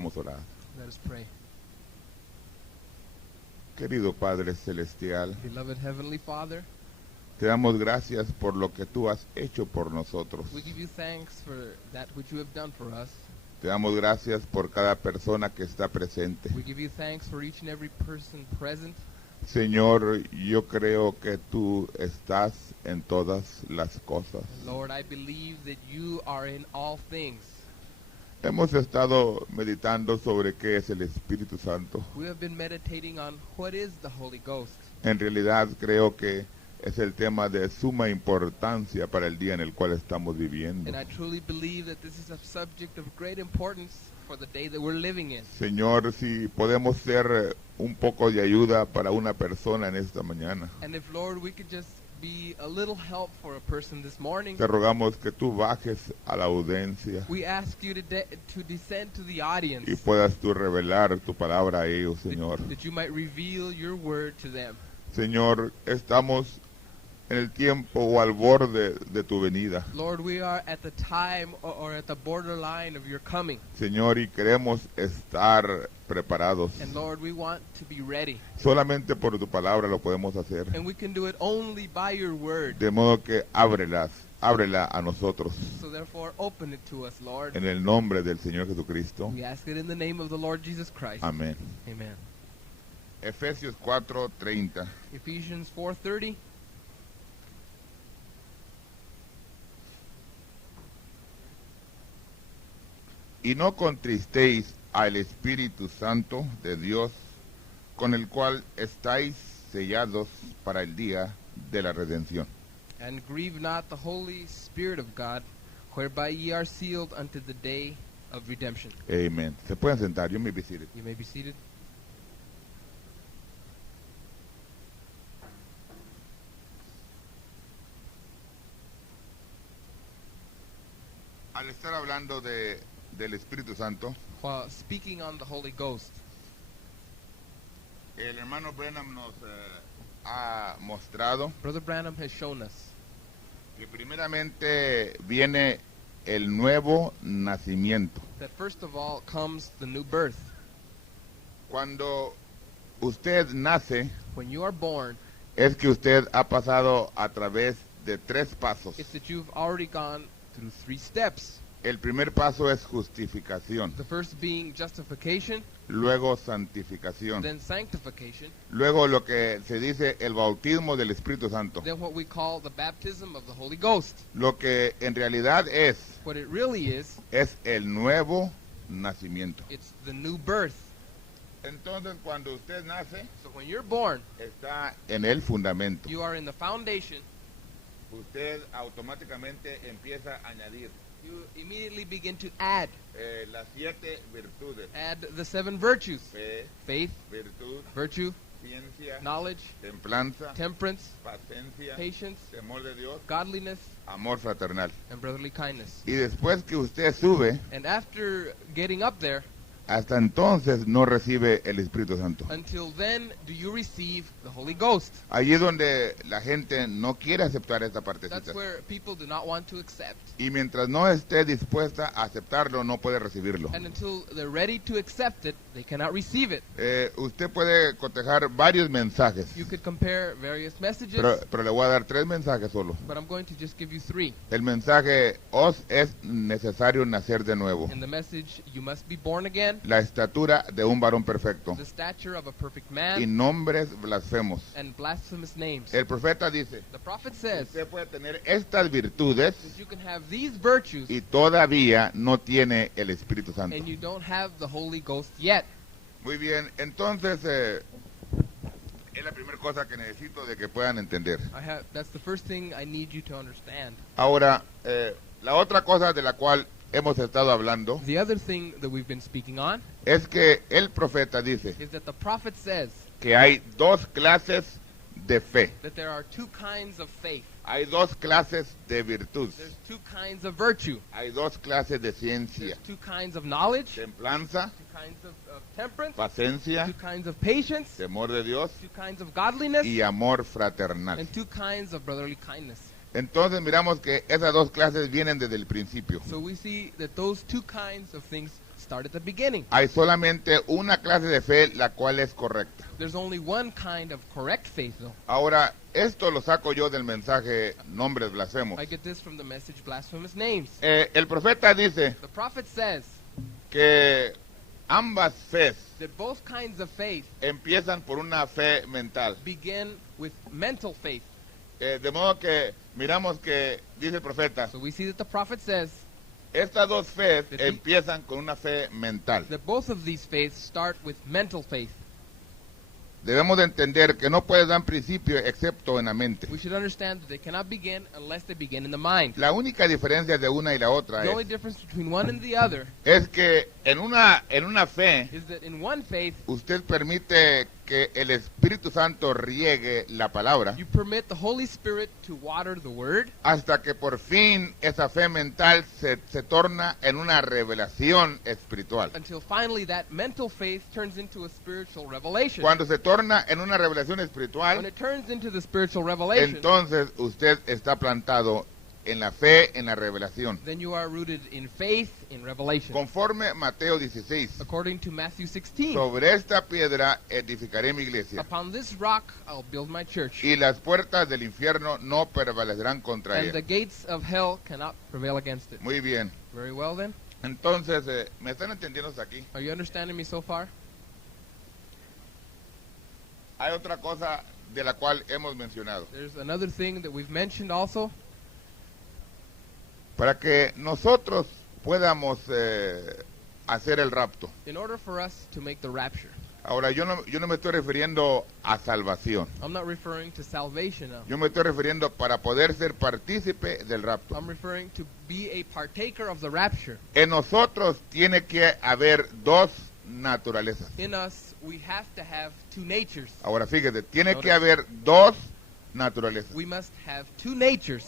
Vamos a orar. Let us pray. Querido Padre Celestial, Beloved Heavenly Father, te damos gracias por lo que tú has hecho por nosotros. we give you thanks for that which you have done for us. Te damos gracias por cada persona que está presente. We give you thanks for each and every person present. Señor, yo creo que tú estás en todas las cosas. Lord, I believe that you are in all things. Hemos estado meditando sobre qué es el Espíritu Santo. We have been meditating on what is the Holy Ghost. En realidad creo que es el tema de suma importancia para el día en el cual estamos viviendo. And I truly believe that this is a subject of great importance for the day that we're living in. Señor, si podemos ser un poco de ayuda para una persona en esta mañana, And if, Lord, we could just be a little help for a person this morning, te rogamos que tú bajes a la audiencia we ask you to descend to the audience, y puedas tú revelar tu palabra a ellos, Señor. that you might reveal your word to them. Señor, estamos en el tiempo o al borde de tu venida, Lord, we are at the time or at the borderline of your coming. Señor, y queremos estar preparados. And Lord, we want to be ready. Solamente por tu palabra lo podemos hacer. And we can do it only by your word. De modo que ábrela a nosotros. So therefore, open it to us, Lord. En el nombre del Señor Jesucristo. We ask it in the name of the Lord Jesus Christ. Amén. Amen. Efesios 4:30. Ephesians 4:30. Y no contristéis al Espíritu Santo de Dios, con el cual estáis sellados para el día de la redención. And grieve not the Holy Spirit of God, whereby ye are sealed unto the day of redemption. Amén. Se pueden sentar, yo me visite. You may be seated. Al estar hablando del Espíritu Santo, While speaking on the Holy Ghost, el hermano Branham nos ha mostrado Brother Branham has shown us que primeramente viene el nuevo nacimiento. that first of all comes the new birth. Cuando usted nace, When you are born, es que usted ha pasado a través de 3 pasos. it's that you've already gone through 3 steps. El primer paso es justificación, The first being justification, luego santificación, then sanctification, luego lo que se dice el bautismo del Espíritu Santo. then what we call the baptism of the Holy Ghost. Lo que en realidad es What it really is el nuevo nacimiento. it's the new birth. Entonces cuando usted nace, So when you're born, está en el fundamento. you are in the foundation. Usted automáticamente empieza a añadir You immediately begin to add las 7 virtudes: the 7 virtues: fe, faith, virtud, virtue, ciencia, knowledge, templanza, temperance, paciencia, patience, temor de Dios, godliness, amor fraternal. and brotherly kindness. Y después que usted sube, And after getting up there, hasta entonces no recibe el Espíritu Santo. until then do you receive the Holy Ghost. Allí es donde la gente no quiere aceptar esta partecita. That's where people do not want to accept. Y mientras no esté dispuesta a aceptarlo, no puede recibirlo. And until they're ready to accept it, they cannot receive it. Usted puede cotejar varios mensajes, You could compare various messages, pero le voy a dar 3 mensajes solo. but I'm going to just give you 3. El mensaje, os es necesario nacer de nuevo. In the message, you must be born again, La estatura de un varón perfecto. the stature of a perfect Y man, nombres blasfemos. and blasphemous names. El profeta dice, The prophet says usted puede tener estas virtudes that you can have these virtues y todavía no tiene el Espíritu Santo. and you don't have the Holy Ghost yet. Muy bien, entonces es la primera cosa que necesito de que puedan entender. That's the first thing I need you to understand. Ahora, la otra cosa de la cual hemos estado hablando The other thing that we've been speaking on es que el profeta dice is that the prophet says que hay 2 clases de fe, that there are 2 kinds of faith. hay 2 clases de virtud, There's 2 kinds of virtue. hay 2 clases de There's ciencia, 2 kinds of knowledge, 2 templanza, kinds of temperance, paciencia, 2 kinds of patience, temor de Dios 2 kinds of godliness, y amor fraternal. and 2 kinds of brotherly kindness. Entonces miramos que esas 2 clases vienen desde el principio. So we see that those 2 kinds of things start at the beginning. Hay solamente una clase de fe la cual es correcta. There's only one kind of correct faith, though. Ahora, esto lo saco yo del mensaje Nombres Blasfemos. I get this from the message Blasphemous Names. El profeta dice The prophet says que ambas fes that both kinds of faith empiezan por una fe mental. begin with mental faith. De modo que miramos que, dice el profeta, So we see that the prophet says estas dos fes That empiezan con una fe mental. that both of these faiths start with mental faith. Debemos de entender que no puede dar principio excepto en la mente. We should understand that they cannot begin unless they begin in the mind. La única diferencia de una y la otra The only difference between one and the other es que en una fe is that in one faith, usted permite que el Espíritu Santo riegue la palabra you permit the Holy Spirit to water the Word hasta que por fin esa fe mental se torna en una revelación espiritual. until finally that mental faith turns into a spiritual revelation. Cuando se torna en una revelación When espiritual, it turns into the spiritual revelation, entonces usted está plantado en la fe, en la revelación. then you are rooted in faith, in revelation. Conforme Mateo 16, According to Matthew 16, sobre esta piedra edificaré mi iglesia, upon this rock I'll build my church, y las puertas del infierno no prevalecerán contra and the ella. gates of hell cannot prevail against it. Muy bien. Very well then. Entonces, ¿me están entendiendo hasta aquí? Are you understanding me so far? Hay otra cosa de la cual hemos mencionado. There's another thing that we've mentioned also. Para que nosotros podamos hacer el rapto. In order for us to make the rapture, Ahora, yo no me estoy refiriendo a salvación. I'm not referring to salvation now. Yo me estoy refiriendo para poder ser partícipe del rapto. I'm referring to be a partaker of the rapture. En nosotros tiene que haber dos naturalezas. In us, we have to have two natures. Ahora, fíjate, tiene que Ahora- haber dos naturalezas. We must have two natures.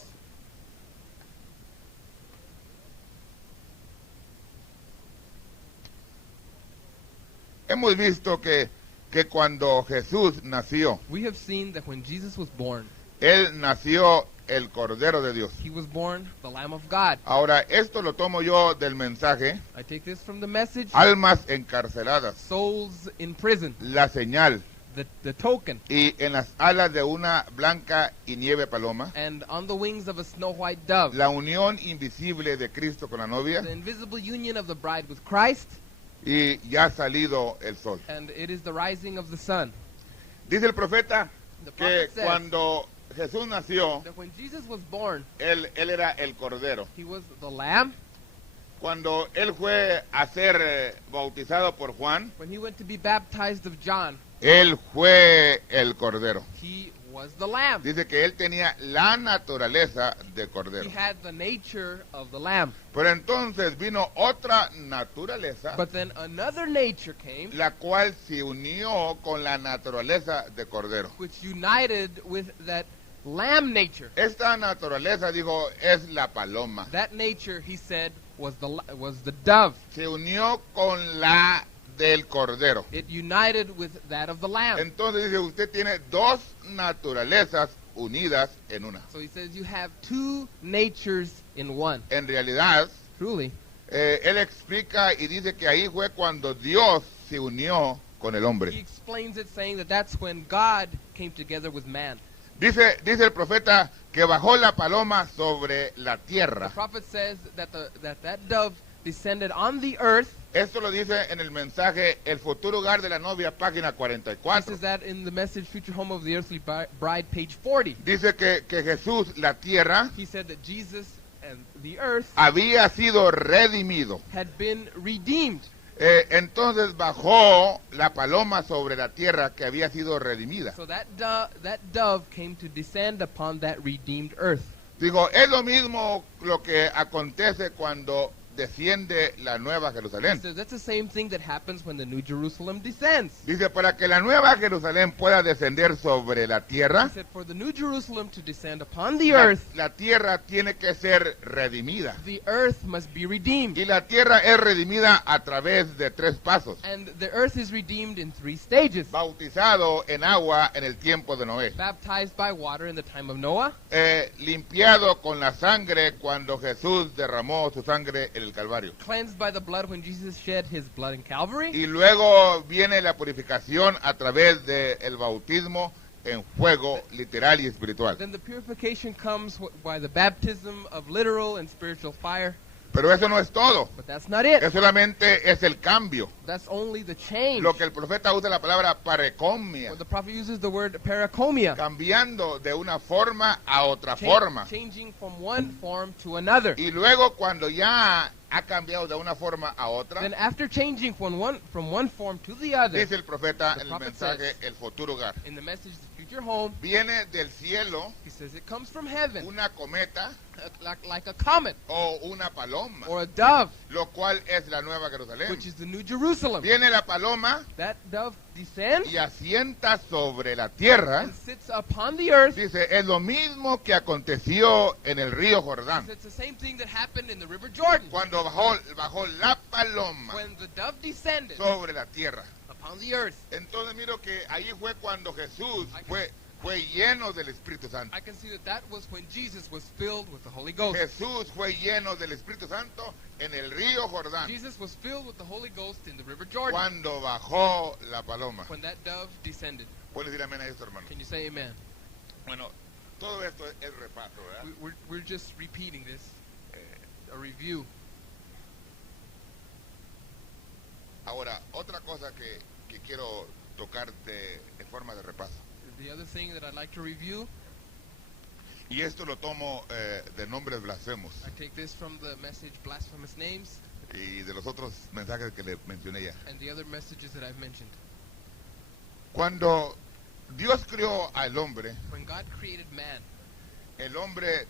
Hemos visto que cuando Jesús nació, We have seen that when Jesus was born, Él nació el Cordero de Dios. he was born the Lamb of God. Ahora, esto lo tomo yo del mensaje, I take this from the message, almas encarceladas, souls in prison, la señal, the token, y en las alas de una blanca y nieve paloma, and on the wings of a snow white dove, la unión invisible de Cristo con la novia, the invisible union of the bride with Christ, y ya ha salido el sol. and it is the rising of the sun. Dice el profeta The que prophet says cuando Jesús nació, that when Jesus was born, él era el Cordero. he was the Lamb. Cuando él fue a ser bautizado por Juan, When he went to be baptized of John, él fue el Cordero. he was the Lamb. Dice que él tenía la naturaleza de He Cordero. had the nature of the Lamb. Pero entonces vino otra naturaleza, But then another nature came, la cual se unió con la naturaleza de Cordero. which united with that Lamb nature. Esta naturaleza, dijo, es la paloma. That nature, he said, was the dove. Se unió con la del Cordero. It united with that of the Lamb. Entonces dice, usted tiene dos naturalezas unidas en una. So he says you have two natures in one. En realidad, Truly, él explica y dice que ahí fue cuando Dios se unió con el he hombre. explains it saying that that's when God came together with man. Dice el profeta que bajó la paloma sobre la The tierra. prophet says that that dove descended on the earth. Esto lo dice en el mensaje El futuro hogar de la novia, página He 44. says that in the message Future Home of the Earthly Bride, page 40. Dice que Jesús, la tierra, He said that Jesus and the earth había sido redimido. had been redeemed. Entonces bajó la paloma sobre la tierra que había sido redimida. So that dove came to descend upon that redeemed earth. Digo, es lo mismo lo que acontece cuando desciende la Nueva He Jerusalén. says that's the same thing that happens when the New Jerusalem descends. Dice, para que la Nueva Jerusalén pueda descender sobre la He tierra, said for the New Jerusalem to descend upon the earth, la tierra tiene que ser redimida. the earth must be redeemed. Y la tierra es redimida a través de tres pasos. And the earth is redeemed in three stages. Bautizado en agua en el tiempo de Noé. Baptized by water in the time of Noah, Limpiado con la sangre cuando Jesús derramó su sangre en en el Calvario. cleansed by the blood when Jesus shed his blood in Calvary. Y luego viene la purificación a través del bautismo en fuego literal y espiritual. Then the purification comes by the baptism of literal and spiritual fire. Pero eso no es todo. But that's not it. Eso solamente es el cambio. That's only the change. Lo que el profeta usa la palabra parecomia, Well, the prophet uses the word paracomia, cambiando de una forma a otra forma. changing from one form to another. Y luego cuando ya ha cambiado de una forma a otra, Then after changing from one form to the other, dice el profeta The en el prophet mensaje says- el futuro hogar, in the message, the future home, viene del cielo he says it comes from heaven, una cometa like a comet o una paloma, or a dove, lo cual es la nueva Jerusalén. which is the New Jerusalem. Viene la paloma That dove descends y asienta sobre la tierra. and sits upon the earth. Dice, es lo mismo que aconteció en el río Jordán. It's the same thing that happened in the River Jordan Cuando bajó la paloma when the dove descended sobre la tierra. upon the earth. Entonces miro que ahí fue cuando Jesús fue lleno del Espíritu Santo. I can see that was when Jesus was filled with the Holy Ghost. Jesús fue lleno del Espíritu Santo en el río Jordán Jesus was filled with the Holy Ghost in the River Jordan cuando bajó la paloma. when that dove descended. ¿Puedes decir amén a esto, hermano? Can you say amen? Bueno, todo esto es repaso, ¿verdad? We're just repeating this, a review. Ahora, otra cosa que quiero tocar en forma de repaso. The other thing that I'd like to review, Y esto lo tomo de nombres blasfemos I take this from the message Blasphemous Names y de los otros mensajes que le mencioné ya. and the other messages that I've mentioned. Cuando Dios creó al hombre, When God created man, el hombre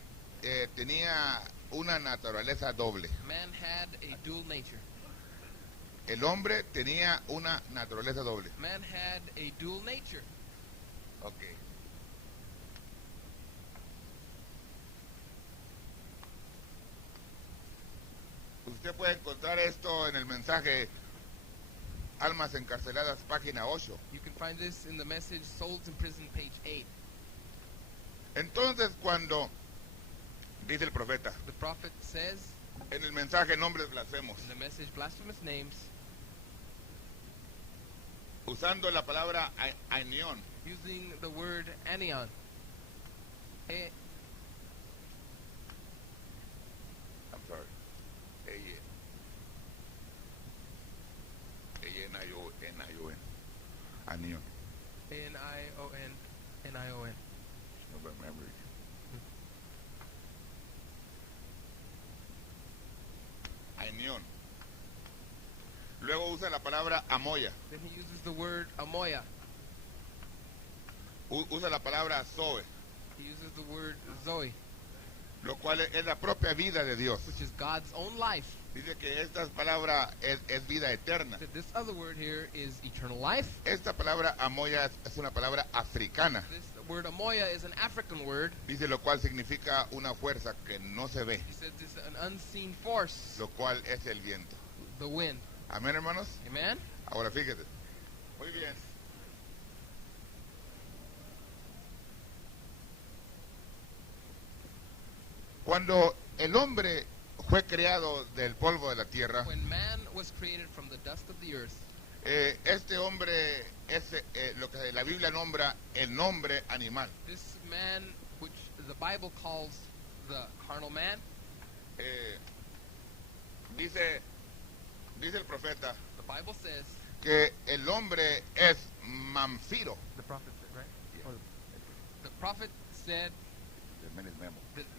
tenía una naturaleza doble. man had a dual nature. El hombre tenía una naturaleza doble. Man had a dual nature. Okay. Usted puede encontrar esto en el mensaje Almas Encarceladas, página 8. You can find this in the message Souls in Prison, page 8. Entonces, cuando dice el profeta The prophet says en el mensaje Nombres Blasfemos, in the message Blasphemous Names, usando la palabra ainion, using the word anion. I'm sorry, A-N-I-O-N, anion. A-N-I-O-N-N-I-O-N. No remember. Ainion. Luego usa la palabra amoya, Then he uses the word amoya. usa la palabra zoe, He uses the word zoe, lo cual es la propia vida de Dios. which is God's own life. Dice que esta palabra es vida eterna. That this other word here is eternal life. Esta palabra amoya es una palabra africana. This word amoya is an African word. Dice lo cual significa una fuerza que no se ve, He says it's an unseen force, lo cual es el viento. the wind. Amén, hermanos. Amen? Ahora fíjate. Muy bien. Cuando el hombre fue creado del polvo de la tierra, When man was created from the dust of the earth, este hombre es lo que la Biblia nombra el nombre animal. this man, which the Bible calls the carnal man, Dice el profeta the Bible says, que el hombre es mamfiro. the prophet said, right? Or the prophet said that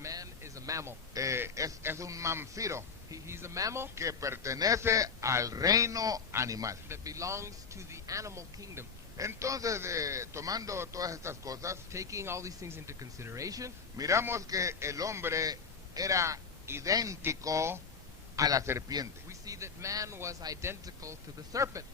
man is a mammal. Es un mamfiro He's a mammal que pertenece al reino animal. that belongs to the animal kingdom. Entonces, tomando todas estas cosas, Taking all these things into consideration, miramos que el hombre era idéntico a la serpiente. we see that man was identical to the serpent.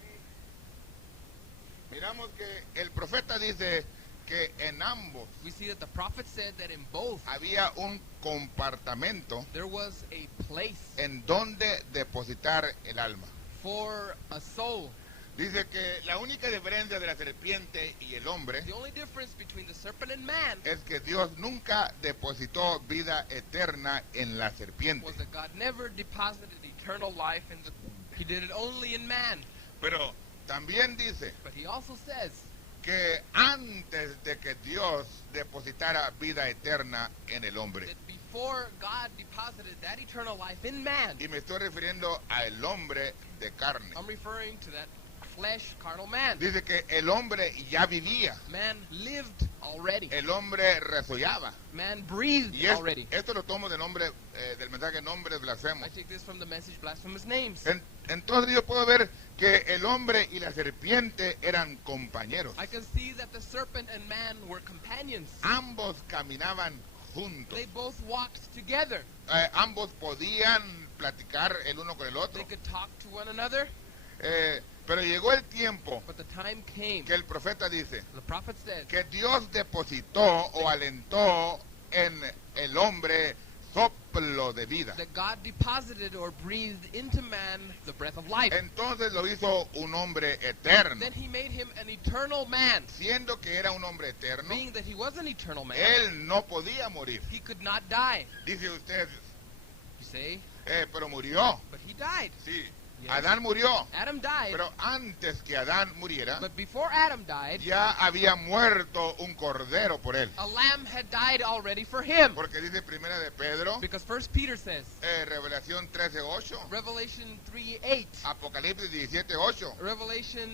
Miramos que el profeta dice que en ambos We see that the prophet said that in both había un compartimento there was a place en donde depositar el alma. for a soul. Dice que la única diferencia de la serpiente y el hombre The only difference between the serpent and man es que Dios nunca depositó vida eterna en la serpiente. was that God never deposited eternal life he did it only in man. Pero también dice But he also says que antes de que Dios depositara vida eterna en el hombre, that before God deposited that eternal life in man, y me estoy refiriendo al hombre de carne, I'm referring to that flesh, carnal man. dice que el hombre ya vivía, Man lived already. el hombre resollaba. Man breathed Y already. esto lo tomo del nombre, del mensaje Nombres Blasfemos. I take this from the message Blasphemous Names. Entonces yo puedo ver que el hombre y la serpiente eran compañeros. I can see that the serpent and man were companions. Ambos caminaban juntos. They both walked together. Ambos podían platicar el uno con el otro. They could talk to one another. Pero llegó el tiempo But the time came, que el profeta dice the prophet said, que Dios depositó o alentó en el hombre soplo de vida. that God deposited or breathed into man the breath of life. Entonces lo hizo un hombre eterno. Then he made him an eternal man. Siendo que era un hombre eterno, Being that he was an eternal man, él no podía morir. he could not die. Dice usted, You say, pero murió. but he died. Sí, Yes. Adán murió. Adam died, Pero antes que Adán muriera, but before Adam died, ya había muerto un cordero por él. a lamb had died already for him. Porque dice primera de Pedro, Because First Peter says, Revelación 13:8, Revelation 3:8, Apocalipsis 17:8, Revelation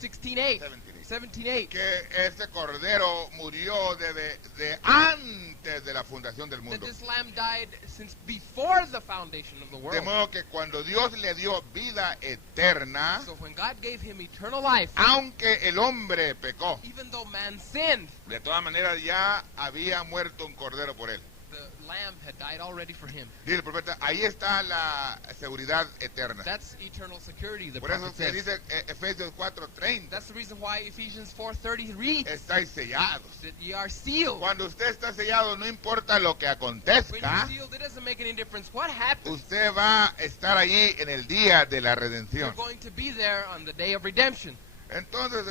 16:8, 17:8, que este cordero murió de antes de la fundación del that mundo. this lamb died since before the foundation of the De world. modo que cuando Dios le dio vida eterna, So when God gave him eternal life, aunque el hombre pecó, even though man sinned, de todas maneras ya había muerto un cordero por él. the lamb had died already for him. Dice el profeta, ahí está la seguridad eterna. That's eternal security, the Por eso prophet se says. dice Efesios 4:30, That's the reason why Ephesians 4:30 reads estáis sellados. that ye are sealed. Cuando usted está sellado, no importa lo que When acontezca, you're sealed, it doesn't make any difference what happens. usted va a estar allí en el día de la You're redención. going to be there on the day of redemption. Entonces,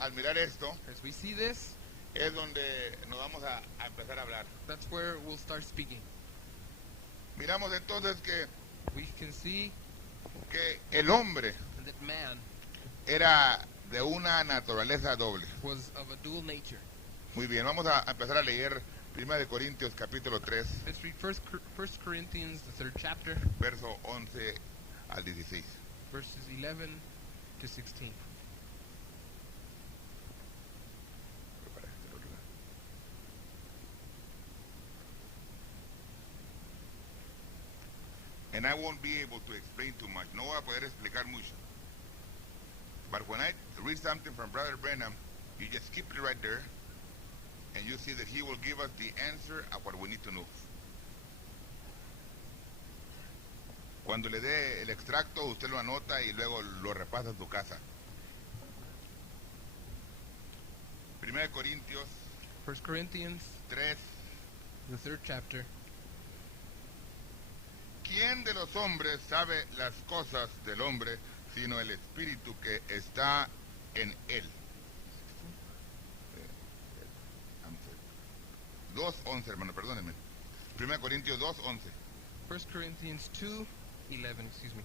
al mirar esto, As we see this, es donde nos vamos a empezar a hablar. that's where we'll start speaking. Miramos entonces We can see que el hombre that man era de una naturaleza doble. was of a dual nature. Muy bien, vamos a empezar a leer 1 de Corintios capítulo 3, Let's read First Corinthians, the 3rd chapter, verso 11 al 16. verses 11 to 16. And I won't be able to explain too much. No voy a poder explicar mucho. But when I read something from Brother Branham, you just keep it right there, and you see that he will give us the answer of what we need to know. Cuando le dé el extracto, usted lo anota y luego lo repasa en su casa. 1 Corintios 1 Corinthians, 3. the 3rd chapter. ¿Quién de los hombres sabe las cosas del hombre, sino el espíritu que está en él? 2:11, hermano, perdónenme. 1 Corintios 2:11. 1 Corinthians 2:11, excuse me.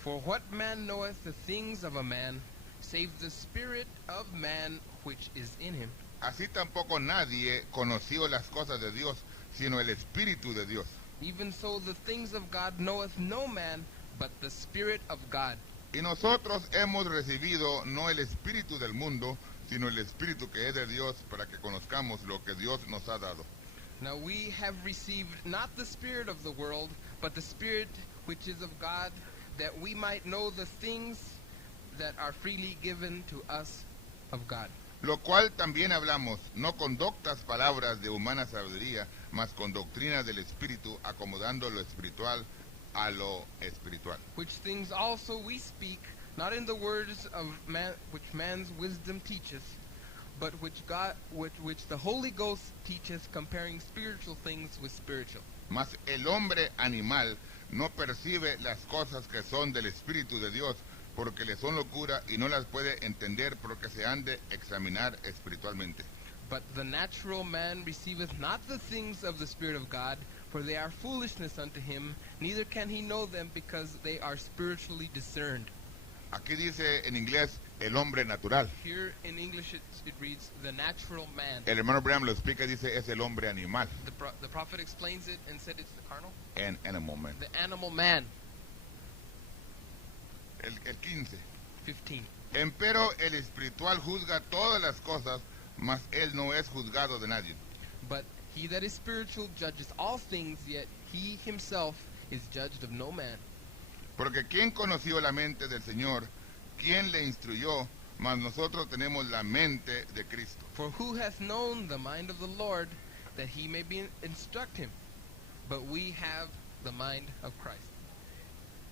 For what man knoweth the things of a man, save the spirit of man which is in him? Así tampoco nadie conoció las cosas de Dios, sino el espíritu de Dios. Even so the things of God knoweth no man, but the Spirit of God. Y nosotros hemos recibido no el espíritu del mundo, sino el espíritu que es de Dios, para que conozcamos lo que Dios nos ha dado. Now we have received not the spirit of the world, but the Spirit which is of God, that we might know the things that are freely given to us of God. Lo cual también hablamos, no con doctas palabras de humana sabiduría, mas con doctrinas del Espíritu, acomodando lo espiritual a lo espiritual. Which things also we speak, not in the words of man, which man's wisdom teacheth, but which the Holy Ghost teacheth, comparing spiritual things with spiritual. Mas el hombre animal no percibe las cosas que son del Espíritu de Dios, porque le son locura y no las puede entender porque se han de examinar espiritualmente. But the natural man receiveth not the things of the Spirit of God, For they are foolishness unto him, neither can he know them because they are spiritually discerned. Aquí dice en inglés el hombre natural. Here in English it reads the natural man. El hermano Branham lo explica, dice es el hombre animal. The prophet explains it and said it's the carnal. En animal man. The animal man. El 15. 15. Empero el espiritual juzga todas las cosas, mas él no es juzgado de nadie. But he that is spiritual judges all things, yet he himself is judged of no man. Porque ¿quién conoció la mente del Señor? ¿Quién le instruyó? Mas nosotros tenemos la mente de Cristo. For who hath known the mind of the Lord, that he may instruct him? But we have the mind of Christ.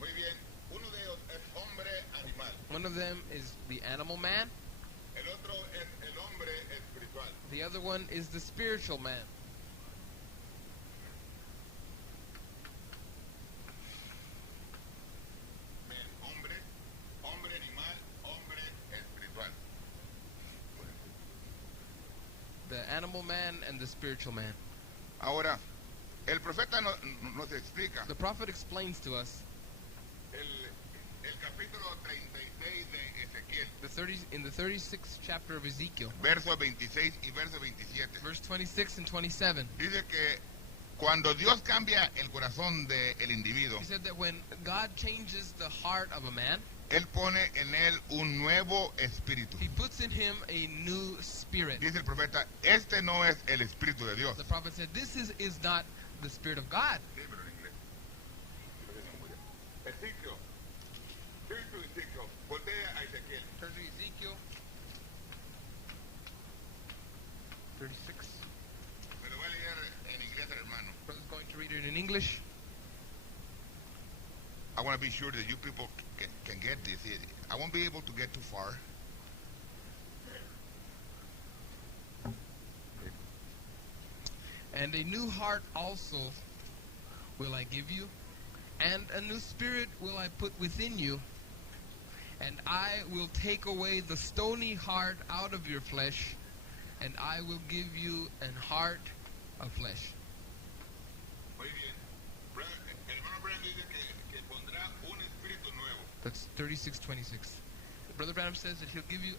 Muy bien, uno de ellos es hombre animal. One of them is the animal man. El otro es el hombre espiritual. The other one is the spiritual man. Hombre animal, hombre espiritual. The animal man and the spiritual man. Ahora, el profeta nos explica The prophet explains to us el capítulo 36 de Ezequiel, in the 36th chapter of Ezekiel, verso 26 y verso 27. verse 26 and 27. Dice que cuando Dios cambia el corazón del individuo, He said that when God changes the heart of a man, Él pone en él un nuevo espíritu. he puts in him a new spirit. Dice el profeta, este no es el espíritu de Dios. The prophet said, this is not the spirit of God. Sí, pero en inglés. Ezequiel. Turn to Ezekiel. Voltea a Ezequiel. Turn to Ezekiel 36. Me lo voy a leer en inglés al hermano. Brother's going to read it in English. I want to be sure that you people can get this. I won't be able to get too far. And a new heart also will I give you, and a new spirit will I put within you, and I will take away the stony heart out of your flesh, and I will give you an heart of flesh. Muy bien. El hermano Branham dice que pondrá un espíritu nuevo. That's 36:26. Brother Branham says that he'll give you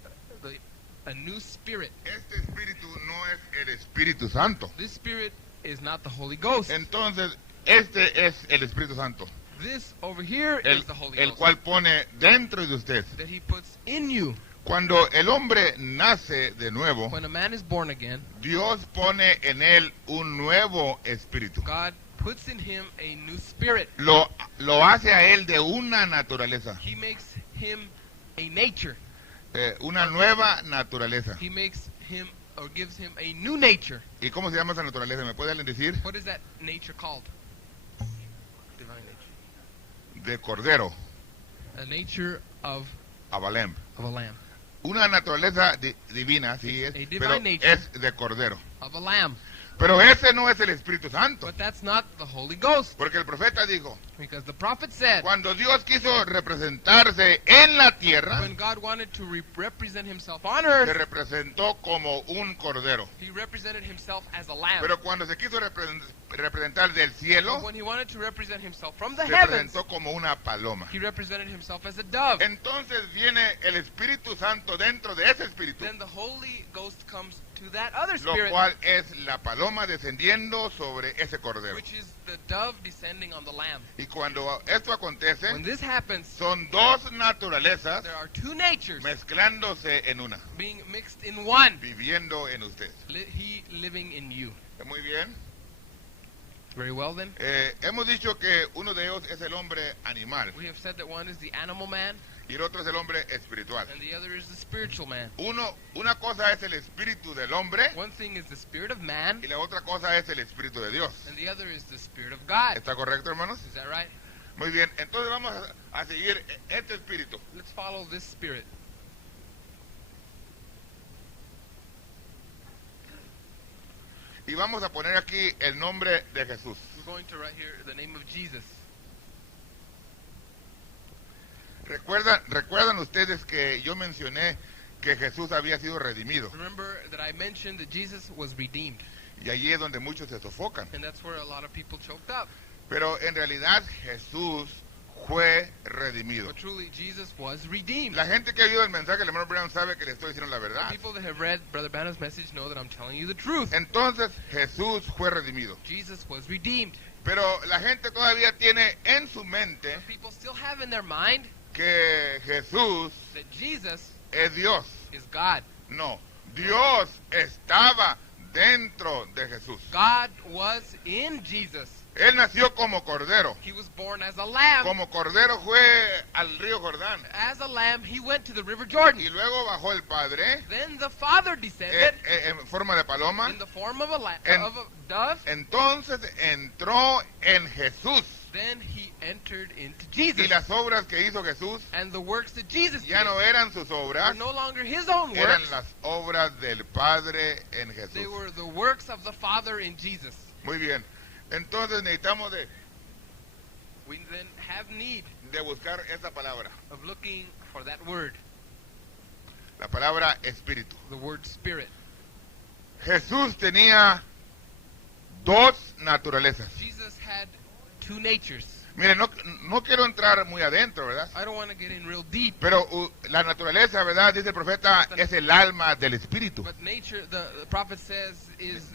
a new spirit. Este espíritu no es el Espíritu Santo. This spirit is not the Holy Ghost. Entonces, este es el Espíritu Santo, This over here is the Holy el Ghost cual pone dentro de usted. that he puts in you. Cuando el hombre nace de nuevo, When a man is born again, Dios pone en él un nuevo espíritu. God puts in him a new spirit. Lo hace a él de una naturaleza, He makes him a nature. una nueva naturaleza. He makes him or gives him a new nature. ¿Y cómo se llama esa naturaleza? ¿Me puede alguien decir? What is that nature called? Divine nature. De cordero, A nature of Abalem. a lamb. Una naturaleza divina, sí It's es, a divine pero nature. es de cordero. Of a lamb. Pero ese no es el Espíritu Santo, But that's not the Holy Ghost. porque el profeta dijo, Because the prophet said cuando Dios quiso representarse en la tierra, when God wanted to represent himself on se earth, representó como un cordero. he represented himself as a lamb. Pero cuando se quiso representar del cielo, But when he wanted to represent himself from the se heavens, presentó como una paloma. he represented himself as a dove. Entonces viene el Espíritu Santo dentro de ese Espíritu, Then the Holy Ghost comes to that other lo spirit, cual es la paloma descendiendo sobre ese cordero. which is the dove descending on the lamb. Y cuando esto acontece, When this happens, son dos naturalezas there are two natures mezclándose en una, being mixed in one. viviendo en usted. He living in you. Muy bien. Very well then. Hemos dicho que uno de ellos es el hombre animal We have said that one is the animal man y el otro es el hombre espiritual. and the other is the spiritual man. Una cosa es el espíritu del hombre One thing is the spirit of man y la otra cosa es el espíritu de Dios. and the other is the spirit of God. ¿Está correcto, hermanos? Is that right? Muy bien, entonces vamos a seguir este espíritu. Let's follow this spirit. Y vamos a poner aquí el nombre de Jesús. We're going to write here the name of Jesus. ¿Recuerdan ustedes que yo mencioné que Jesús había sido redimido? Remember that I mentioned that Jesus was redeemed. Y allí es donde muchos se sofocan. And that's where a lot of people choked up. Pero en realidad Jesús fue redimido. But truly, Jesus was redeemed. La gente que ha oído el mensaje del hermano Branham sabe que le estoy diciendo la verdad. People that have read Brother Branham's message know that I'm telling you the truth. Entonces Jesús fue redimido. Jesus was redeemed. Pero la gente todavía tiene en su mente But people still have in their mind que Jesús that Jesus es Dios. is God. No, Dios estaba dentro de Jesús. God was in Jesus. Él nació como cordero. He was born as a lamb. Como cordero fue al río Jordán. As a lamb, he went to the River Jordan. Y luego bajó el Padre Then the Father descended en forma de paloma. in the form of a En- dove. Entonces entró en Jesús. Then he entered into Y Jesus. las obras que hizo Jesús And the works that Jesus ya did no eran sus were obras, no longer his own eran works. las obras del Padre en They Jesús. were the works of the Father in Jesus. Muy bien. Entonces necesitamos We then have need de buscar esa palabra, of looking for that word, la palabra espíritu. the word spirit. Jesús tenía dos naturalezas. Jesus had two natures. Mire, no quiero entrar muy adentro, ¿verdad? I don't want to get in real deep, Pero la naturaleza, ¿verdad? Dice el profeta, es el alma del espíritu. but nature, the prophet says, is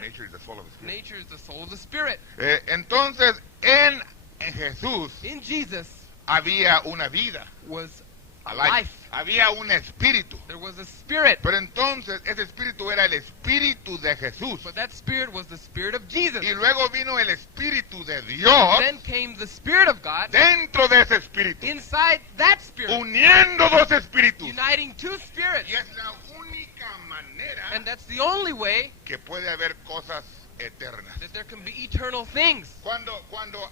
Nature is the soul of the spirit. nature is the soul of the spirit. Entonces, en Jesús In Jesus había una vida, was a a life. life. Había un espíritu. There was a spirit, Pero entonces ese espíritu era el espíritu de Jesús. but that spirit was the spirit of Jesus. Y luego vino el espíritu de Dios Then came the spirit of God dentro de ese espíritu, inside that spirit, uniendo dos espíritus. uniting two spirits. Y es la única manera And that's the only way que puede haber cosas eternas. that there can be eternal things. Cuando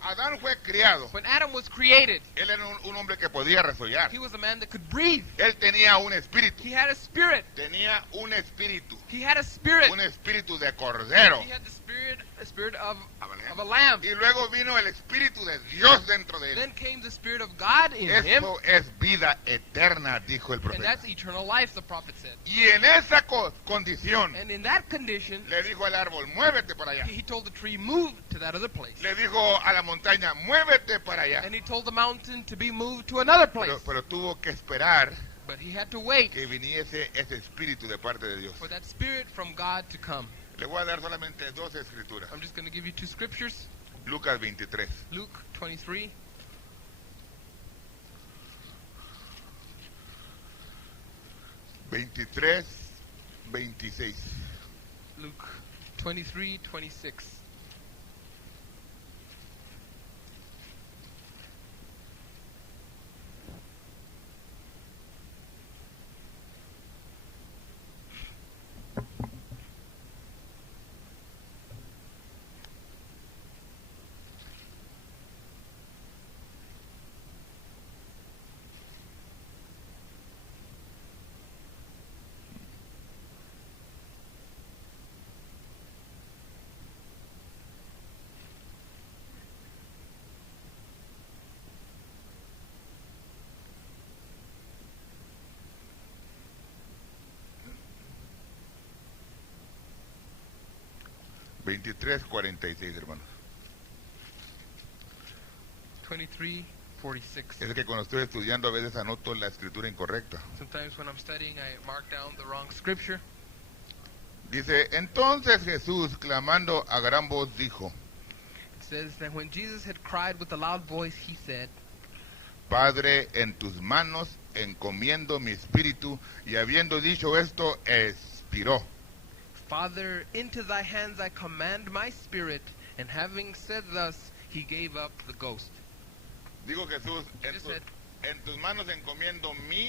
Adán fue criado, When Adam was created, él era un hombre que podía resollar. he was a man that could breathe. Él tenía un espíritu. He had a spirit. Tenía un espíritu. He had a spirit. Un espíritu de cordero. He had the spirit of a lamb. Y luego vino el espíritu de Dios dentro de él. Then came the spirit of God in him, Eso es vida eterna, dijo el and profeta. that's eternal life, the prophet said. Y en esa condición And in that condition, le dijo al árbol, muévete para allá. he told the tree, move to that other place. Le dijo a la montaña, muévete para allá. And he told the mountain to be moved to another place. Pero tuvo que esperar But he had to wait que viniese ese espíritu de parte de Dios. for that spirit from God to come. Le voy a dar solamente dos escrituras. I'm just going to give you two scriptures. Lucas 23. Luke 23, 23, 26. Luke 23, 26. (23:46), hermanos. 23, 46. Es que cuando estoy estudiando a veces anoto la escritura incorrecta. Sometimes when I'm studying, I mark down the wrong scripture. Dice, entonces Jesús, clamando a gran voz, dijo, It says that when Jesus had cried with a loud voice, he said, Padre, en tus manos encomiendo mi espíritu, y habiendo dicho esto, expiró. Father, into thy hands I command my spirit. And having said thus, he gave up the ghost. Digo Jesús, Just said, en tus manos encomiendo mi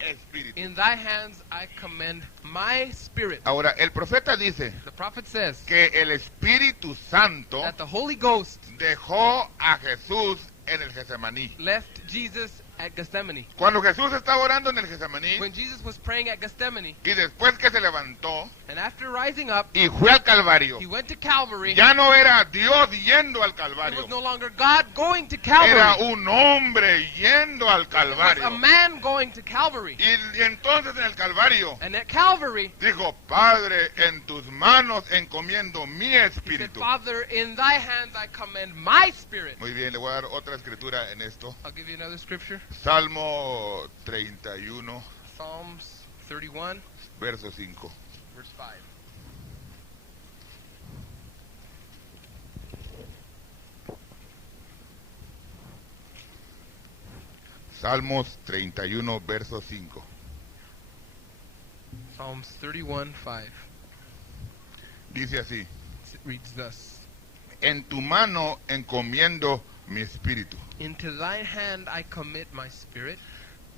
espíritu. in thy hands I commend my spirit. Ahora, el profeta dice The prophet says que el Espíritu Santo that the Holy Ghost dejó a Jesús en el Getsemaní. left Jesus at Gethsemane. Cuando Jesús estaba orando en el Getsemaní When Jesus was praying at Gethsemane, y después que se levantó and after rising up, y fue al Calvario, he went to Calvary. ya no era Dios yendo al It Calvario, was no longer God going to era Calvary. un hombre yendo al It was a Calvario. man going to Calvary. Y entonces en el Calvario And at Calvary, dijo, Padre, en tus manos encomiendo mi he said, espíritu. Father, in thy hands I commend my spirit. Muy bien, le voy a dar otra escritura en esto. I'll give you another scripture. Salmo 31, Psalms 31, verso 5. verse 5. Salmos 31, verso 5. Psalms 31, 5. Dice así, It reads thus. en tu mano encomiendo mi espíritu. Into thine hand I commit my spirit.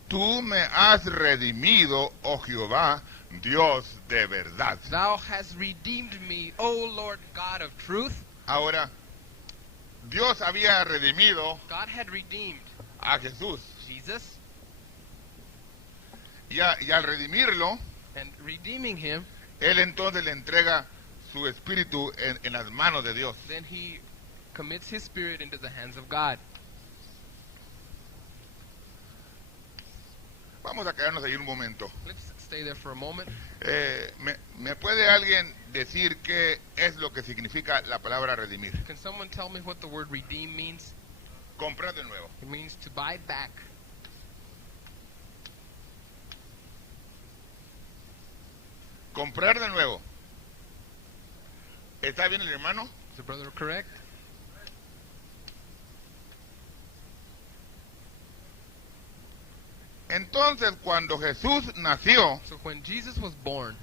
Tú me has redimido, oh Jehová, Dios de verdad. Thou hast redeemed me, O Lord God of truth. Ahora, Dios había redimido God had redeemed a Jesús. Jesus, Y al redimirlo, and redeeming him, Él entonces le entrega su espíritu en las manos de Dios. then he commits his spirit into the hands of God. Vamos a quedarnos ahí un momento. Let's stay there for a moment. ¿Me puede alguien decir qué es lo que significa la palabra redimir? Can someone tell me what the word redeem means? Comprar de nuevo. It means to buy back. Comprar de nuevo. ¿Está bien el hermano? Is the brother correct? Entonces, cuando Jesús nació, So when Jesus was born,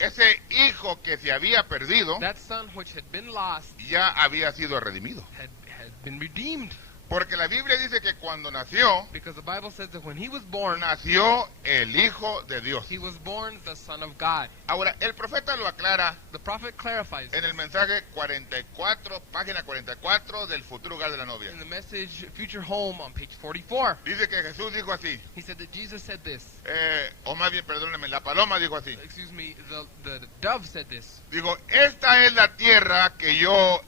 ese hijo que se había perdido that son which had been lost ya había sido redimido. had been redeemed. Porque la Biblia dice que cuando nació, Because the Bible says that when he was born, nació el Hijo de Dios. he was born the Son of God. Ahora, el profeta lo aclara The prophet clarifies en el this. mensaje 44, página 44 del futuro hogar de la novia. In the message Future Home on page 44. Dice que Jesús dijo así, He said that Jesus said this. o más bien, perdónenme, la paloma dijo así. Excuse me, the dove said this. Digo, esta es la tierra que yo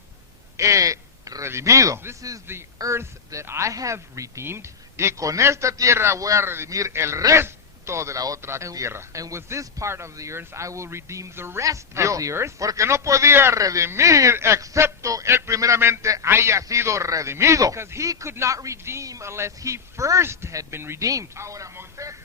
he redimido. This is the earth that I have redeemed, Y con esta tierra voy a redimir el resto de la otra tierra. and with this part of the earth I will redeem the rest Digo, of the earth. porque no podía redimir excepto él primeramente haya sido redimido. Because he could not redeem unless he first had been redeemed. Ahora, Moisés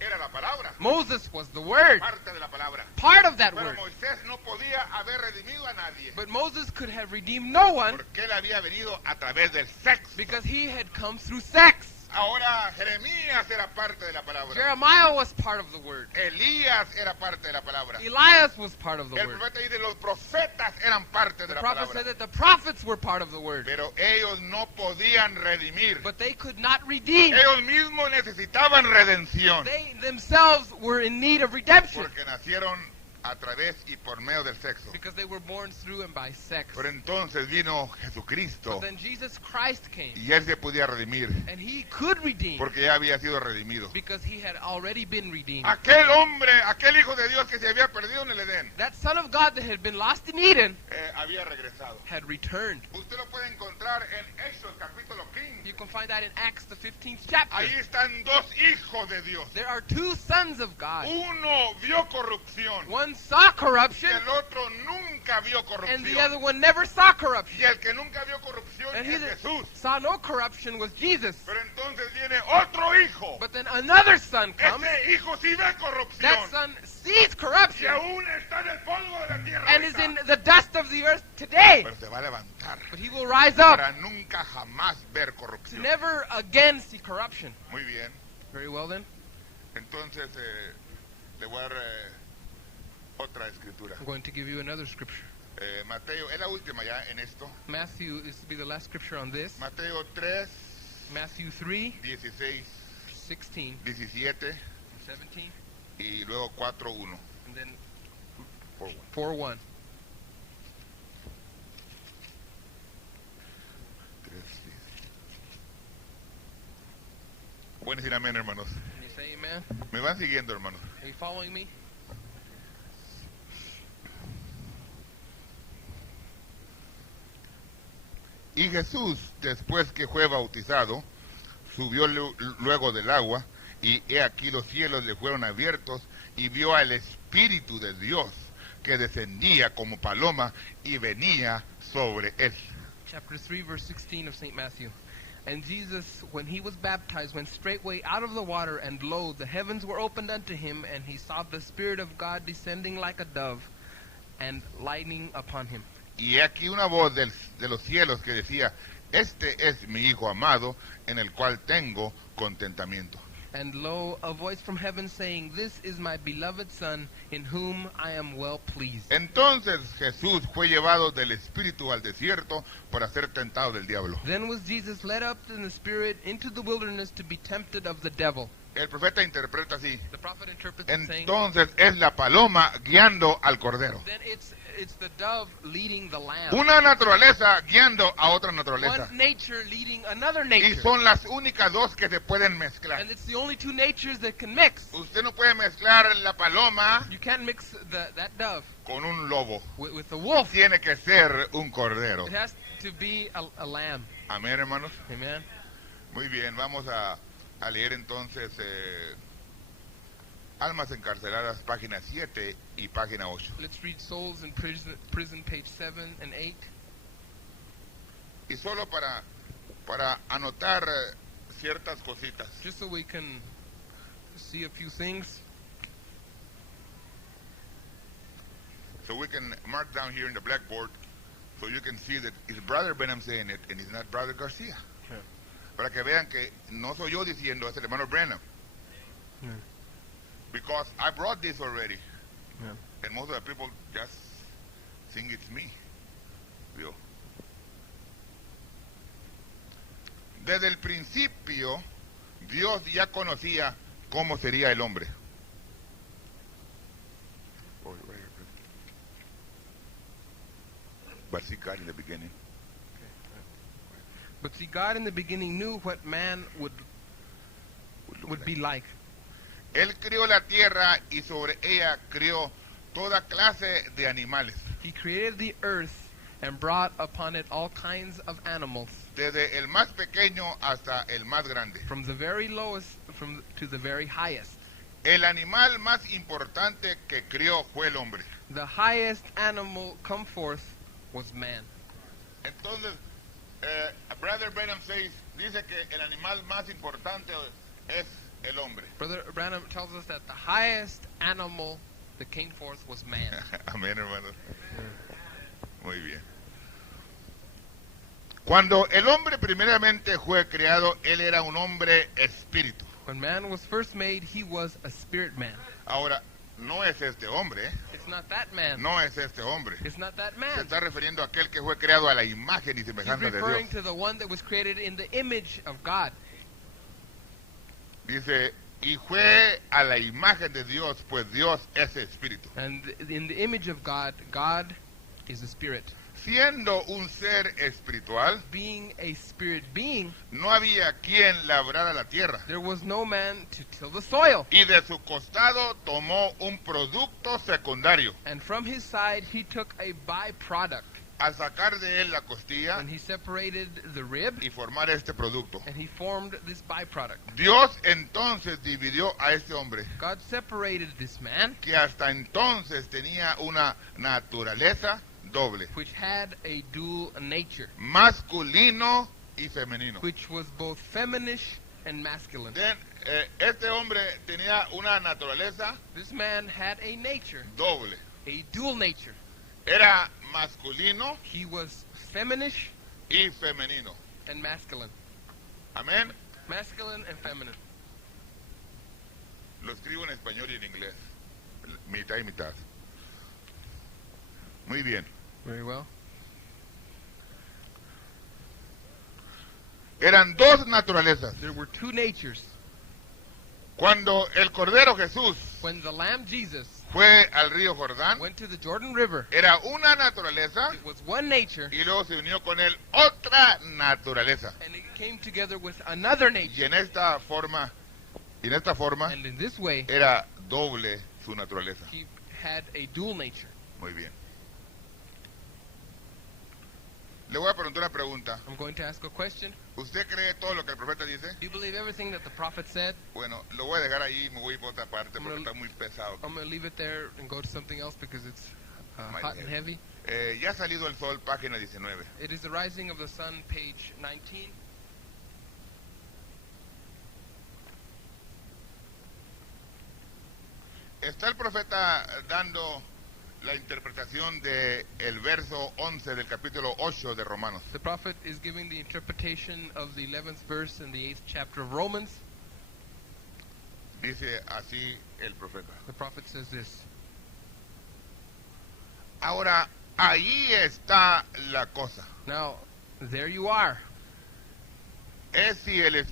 era la palabra, Moses was the word, parte de la palabra. part of that Pero word. Moisés no podía haber redimido a nadie, But Moses could have redeemed no one porque él había venido a través del sexo. because he had come through sex. Ahora, Jeremías era parte de la palabra. Jeremiah was part of the word. Elías era parte de la palabra. Elias was part of the El word. profeta dice, los profetas eran parte de The la prophet palabra. said that the prophets were part of the word. Pero ellos no podían redimir. But they could not redeem. Ellos mismos necesitaban redención. They themselves were in need of redemption Porque nacieron a través y por medio del sexo. because they were born through and by sex. Pero entonces vino Jesucristo But then Jesus Christ came, y él se podía redimir and he could redeem porque ya había sido redimido. because he had already been redeemed. Aquel hombre, aquel hijo de Dios que se había perdido en el Edén, That Son of God that had been lost in Eden había regresado. had returned. Usted lo puede encontrar en Hechos capítulo 15. You can find that in Acts, the 15th chapter. Ahí están dos hijos de Dios. There are two sons of God. Uno vio corrupción One saw y corruption, el otro nunca vio and the corrupción. other one never saw corruption. Y el que nunca vio corrupción And he es that Jesús. saw no corruption was Jesus. Pero entonces viene otro hijo. But then another son comes. Ese hijo sí ve That corrupción son sees y corruption aún está en el polvo de la tierra. and is ahorita. in the dust of the earth today. Pero se va a levantar But he will rise up para nunca jamás ver to corrupción. never again see corruption. Muy bien. Very well then. Entonces le voy a dar otra escritura. I'm going to give you another scripture. Mateo, es la última ya en esto. Matthew is to be the last scripture on this. Mateo 3, Matthew 3, 16, 16, 17 17, y luego 4, 1. and then Por 4, 1. 3, Pueden decir amén, hermanos. Can you say amen? Me van siguiendo, hermanos. Are you following me? Y Jesús, después que fue bautizado, subió luego del agua, y he aquí los cielos le fueron abiertos, y vio al Espíritu de Dios, que descendía como paloma, y venía sobre él. Chapter 3, verse 16 of St. Matthew. And Jesus, when he was baptized, went straightway out of the water, and lo, the heavens were opened unto him, and he saw the Spirit of God descending like a dove, and lighting upon him. Y he aquí una voz de los cielos que decía, este es mi Hijo amado, en el cual tengo contentamiento. And lo, a voice from heaven saying, This is my beloved Son, in whom I am well pleased. Entonces Jesús fue llevado del Espíritu al desierto para ser tentado del diablo. Then was Jesus led up in the Spirit into the wilderness to be tempted of the devil. El profeta interpreta así. The prophet interprets it saying, Entonces es la paloma guiando al cordero. then it's the dove leading the lamb. Una naturaleza guiando a otra naturaleza. One nature leading another Y nature. son las únicas dos que se pueden mezclar. And it's the only two natures that can mix. Usted no puede mezclar la paloma You can't mix that dove con un lobo. with the wolf. Tiene que ser un cordero. It has to be a lamb. Amén, hermanos. Amen. Muy bien, vamos a leer entonces Almas encarceladas, página 7 y página 8. Let's read Souls in Prison, page 7 and 8. Y solo para anotar ciertas cositas. Just so we can see a few things. So we can mark down here in the blackboard so you can see that it's Brother Branham saying it and it's not Brother Garcia. Yeah. Para que vean que no soy yo diciendo, es el hermano Branham. Yeah. Because I brought this already. Yeah. And most of the people just think it's me. ¿Vio? Desde el principio, Dios ya conocía cómo sería el hombre. But see, God in the beginning. But see, God in the beginning knew what man would be like. Él crió la tierra y sobre ella crió toda clase de animales. He created the earth and brought upon it all kinds of animals, Desde el más pequeño hasta el más grande. from the very lowest to the very highest. El animal más importante que crió fue el hombre. The highest animal come forth was man. Entonces, Brother Branham dice que el animal más importante es el hombre. Brother Branham tells us that the highest animal that came forth was man. Amén, hermanos. Muy bien. Cuando el hombre primeramente fue creado, él era un hombre espíritu. When man was first made, he was a spirit man. Ahora, no es este hombre, It's not that man. no es este hombre. It's not that Se man. está refiriendo a aquel que fue creado a la imagen y He's semejanza de referring Dios. to the one that was created in the image of God. Dice, y fue a la imagen de Dios, pues Dios es espíritu. And in the image of God, God is a spirit. Siendo un ser espiritual, Being a spirit being, no había quien labrara la tierra. there was no man to till the soil. Y de su costado tomó un producto secundario. And from his side, he took a byproduct. Al sacar de él la costilla And he separated the rib, y formar este producto. and he formed this byproduct. Dios entonces dividió a este hombre, God separated this man, que hasta entonces tenía una naturaleza doble, which had a dual nature, masculino y femenino. which was both feminish and masculine. Este hombre tenía una naturaleza This man had a nature, doble. a dual nature. Era masculino He was feminish y femenino. and masculine. Amén. Masculine and feminine. Lo escribo en español y en inglés. Mitad y mitad. Muy bien. Very well. Eran dos naturalezas. There were two natures. Cuando el Cordero Jesús When the Lamb Jesus fue al río Jordán, went to the Jordan River, era una naturaleza it was one nature, y luego se unió con él otra naturaleza. and it came together with another Y nature. en esta forma Y en esta forma And in this way, era doble su naturaleza. he had a dual nature. Muy bien. Le voy a preguntar una pregunta. I'm going to ask a question. ¿Usted cree todo lo que el profeta dice? Do you believe everything that the prophet said? Bueno, lo voy a dejar ahí y me voy por otra parte porque está muy pesado. I'm going to leave it there and go to something else because it's Mighty hot and heavy. Ya ha salido el sol, página 19. It is the rising of the sun, page 19. Está el profeta dando la interpretación de el verso 11 del capítulo 8 de Romanos. The prophet is giving the interpretation of the 11th verse in the 8th chapter of Romans. Dice así el profeta. The prophet says this. Ahora, ahí está la cosa. Now, there you are. Es si el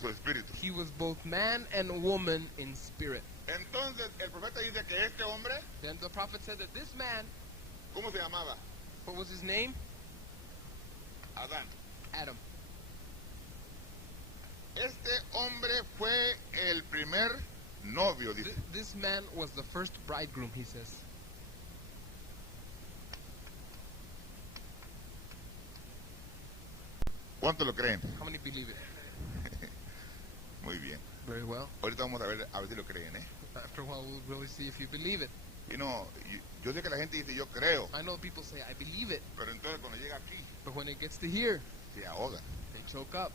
su espíritu. He was both man and woman in spirit. Entonces, el profeta dice que este hombre, Then the prophet said that this man, ¿cómo se llamaba? what was his name? Adán. Adam. Este hombre fue el primer novio, dice. This man was the first bridegroom, he says. ¿Cuánto lo creen? How many believe it? Muy bien. Very well. Ahorita vamos a ver si lo creen, ¿eh? After a while, we'll really see if you believe it. Y no, yo sé que la gente dice yo creo, I know people say, I believe it. pero entonces cuando llega aquí But when it gets to here, se ahogan. they choke up.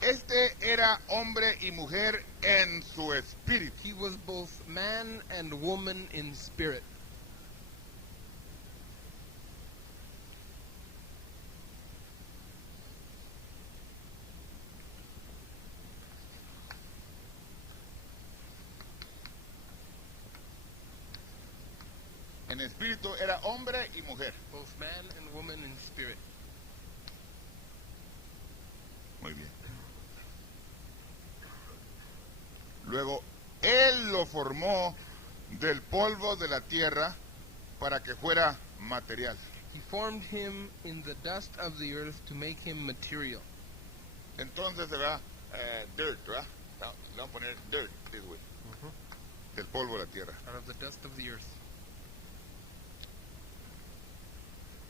Este era hombre y mujer en su espíritu. He was both man and woman in spirit. En espíritu era hombre y mujer. Both man and woman in spirit. Muy bien. Luego, él lo formó del polvo de la tierra para que fuera material. He formed him in the dust of the earth to make him material. Entonces se va dirt, ¿verdad? No, le vamos a poner dirt, this way. Del polvo de la tierra. Out of the dust of the earth.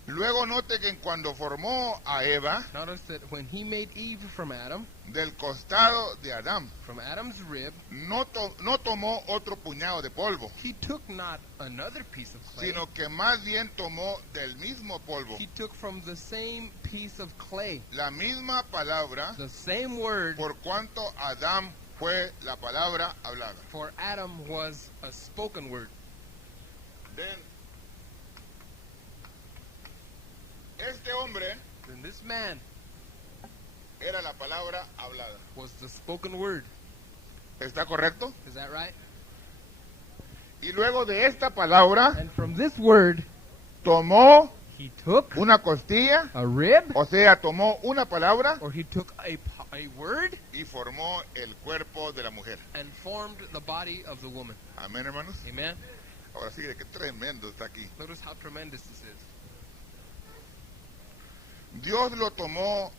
Luego note que cuando formó a Eva, Notice that when he made Eve from Adam, del costado de Adán, from Adam's rib, no tomó otro puñado de polvo, he took not another piece of clay. sino que más bien tomó del mismo polvo He took from the same piece of clay, la misma palabra, the same word, por cuanto Adán fue la palabra hablada. for Adam was a spoken word. Then, este hombre Then this man era la palabra hablada. was the spoken word. ¿Está correcto? Is that right? Y luego de esta palabra And from this word, tomó he took una costilla, a rib, o sea, tomó una palabra or he took a word, y formó el cuerpo de la mujer. and formed the body of the woman. Amén, hermanos. Amen? Ahora sí, qué tremendo está aquí. Notice how tremendous this is. Dios lo tomó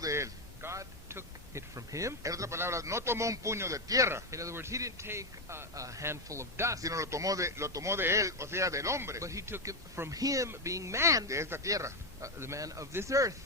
de él. God took it from him. En otras palabras, no tomó un puño de tierra, In other words, he didn't take a handful of dust, sino lo tomó de él, o sea, del hombre, but he took it from him being man, de esta tierra. the man of this earth.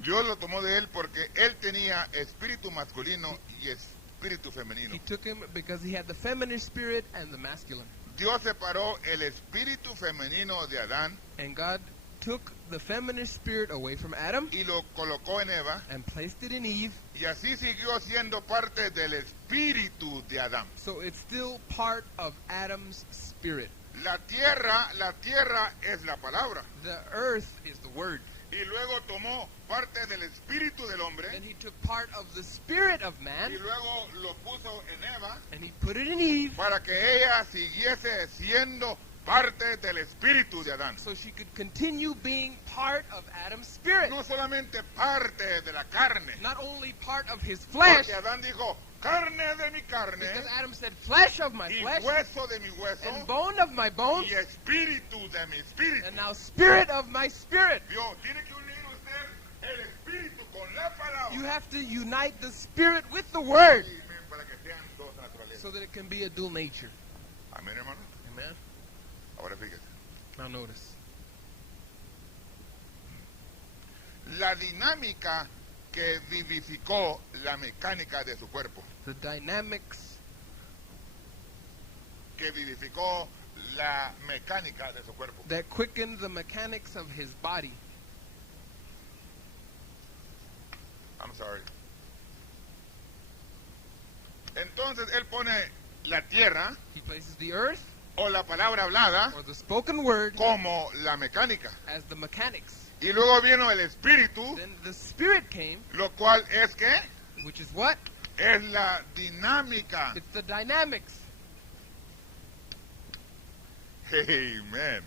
Dios lo tomó de él porque él tenía espíritu masculino y espíritu femenino. He took him because he had the feminine spirit and the masculine. Dios separó el espíritu femenino de Adán And God took the feminine spirit away from Adam y lo colocó en Eva, and placed it in Eve. y así siguió siendo parte del espíritu de Adán. So it's still part of Adam's spirit. La tierra es la palabra. The earth is the word. Y luego tomó parte del espíritu del hombre Then he took part of the spirit of y man luego lo puso en Eva and he put it in Eve para que ella siguiese siendo parte del espíritu de Adán. so she could continue being part of Adam's spirit. No solamente parte de la carne, Not only part of his flesh, porque Adán dijo, carne de mi carne because Adam said, flesh of my y flesh hueso de mi hueso and bone of my bones, y espíritu de mi espíritu. and now spirit of my spirit. Dios tiene que unir usted el espíritu con la palabra. You have to unite the spirit with the word Amén, para que sean dos naturalezas. so that it can be a dual nature. Amén, hermano. Amen. Ahora fíjese. Now notice. La dinámica que vivificó la mecánica de su cuerpo, The dynamics que vivificó la mecánica de su cuerpo. that quickened the mechanics of his body. I'm sorry. Entonces él pone la tierra He places the earth o la palabra hablada or the spoken word como la mecánica. as the mechanics. Y luego vino el espíritu, Then the spirit came, lo cual es que which is what? es la dinámica. It's the dynamics. Amen. Amen.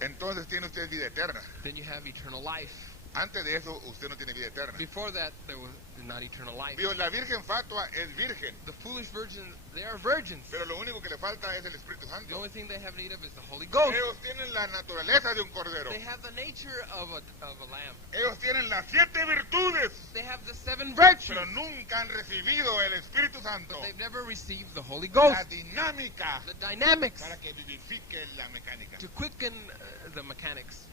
Entonces tiene usted vida eterna. Then you have eternal life. Antes de eso usted no tiene vida eterna. Before that, there was not eternal life. Vio, la virgen fatua es virgen, The foolish virgins, they are virgins. pero lo único que le falta es el Espíritu The Santo. only thing they have need of is the Holy Ghost. Ellos tienen la naturaleza de un cordero. They have the nature of a lamb. Ellos tienen las 7 virtudes, They have the 7 virtues, pero nunca han recibido el Espíritu Santo. but they've never received the Holy La Ghost. dinámica The dynamics para que vivifique la mecánica. to quicken the mechanics.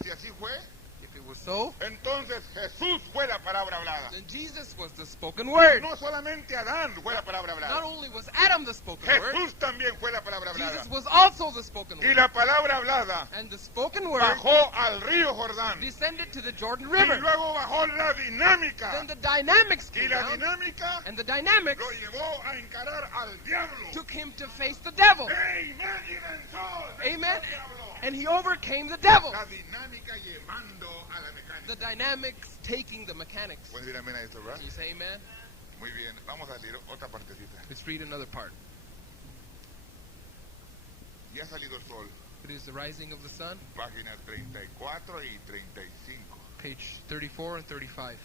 Si así fue, If it was so, entonces Jesús fue la palabra hablada. then Jesus was the spoken word. No solamente Adán fue la palabra Not hablada. only was Adam the spoken word, Jesús también fue la palabra hablada. Jesus was also the spoken Y word. la palabra hablada And the spoken word bajó al río Jordán. descended to the Jordan Y River. luego bajó la dinámica. Then the dynamics Y came la down, dinámica and the dynamics lo llevó a encarar al diablo. took him to face the devil. Amen. Y venció Amen. al diablo. And he overcame the devil. La dinámica llevando a la The mecánica. dynamics taking the mechanics. ¿Pueden decir amén a esto, verdad? Can you say amen? Muy bien. Vamos a leer otra partecita. Let's read another part. Ya ha salido el sol. It is the rising of the sun, Páginas 34 y 35. page 34 and 35.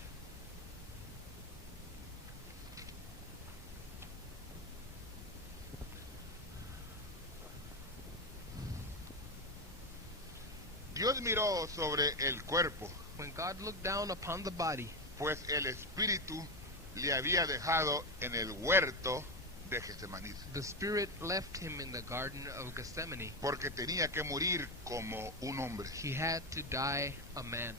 Dios miró sobre el cuerpo, When God looked down upon the body, pues el espíritu le había dejado en el huerto de Getsemaní, the Spirit left him in the Garden of Gethsemane. porque tenía que morir como un hombre. He had to die a man.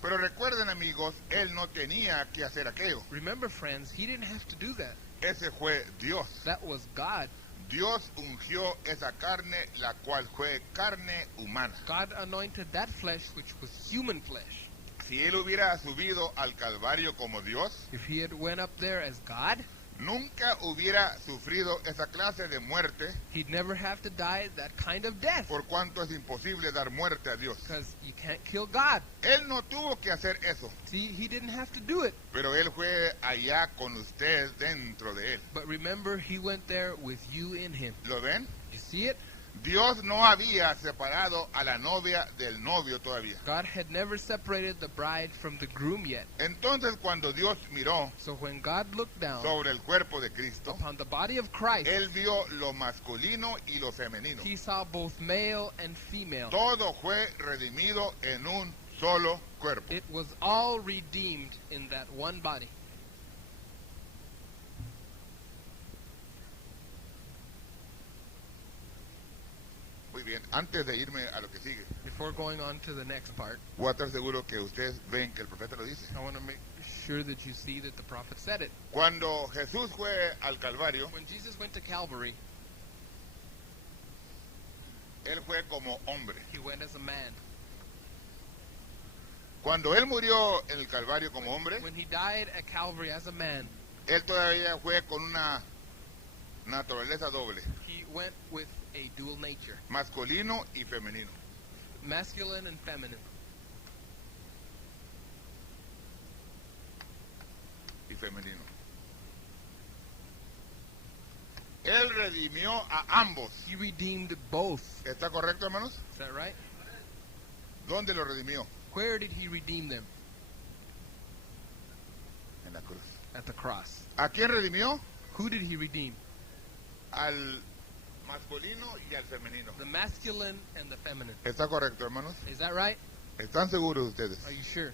Pero recuerden, amigos, él no tenía que hacer aquello. Remember, friends, he didn't have to do that. Ese fue Dios. That was God. Dios ungió esa carne, la cual fue carne humana. God anointed that flesh, which was human flesh. Si él hubiera subido al Calvario como Dios, If he had went up there as God, nunca hubiera sufrido esa clase de muerte, he'd never have to die that kind of death, por cuanto es imposible dar muerte a Dios. because you can't kill God. Él no tuvo que hacer eso, See, he didn't have to do it. pero él fue allá con usted dentro de él. But remember, he went there with you in him. ¿Lo ven? You see it? Dios no había separado a la novia del novio todavía. God had never separated the bride from the groom yet. Entonces cuando Dios miró So when God looked down sobre el cuerpo de Cristo, upon the body of Christ, él vio lo masculino y lo femenino. he saw both male and female. Todo fue redimido en un solo cuerpo. It was all redeemed in that one body. Muy Muy bien. Antes de irme a lo que sigue, Before going on to the next part, voy a estar seguro que ustedes ven que el profeta lo dice. I want to make sure that you see that the prophet said it. Cuando Jesús fue al Calvario, When Jesus went to Calvary, él fue como hombre. he went as a man. Cuando él murió en el Calvario como hombre, When he died at Calvary as a man, él todavía fue con una naturaleza doble, he went with a dual nature, masculino y femenino. masculine and feminine. Y femenino. Él redimió a ambos. He redeemed both. ¿Está correcto, hermanos? Is that right? ¿Dónde lo redimió? Where did he redeem them? En la cruz. At the cross. ¿A quién redimió? Who did he redeem? Al masculino y al femenino. The masculine and the feminine. ¿Está correcto, hermanos? Is that right? ¿Están seguros ustedes? Are you sure?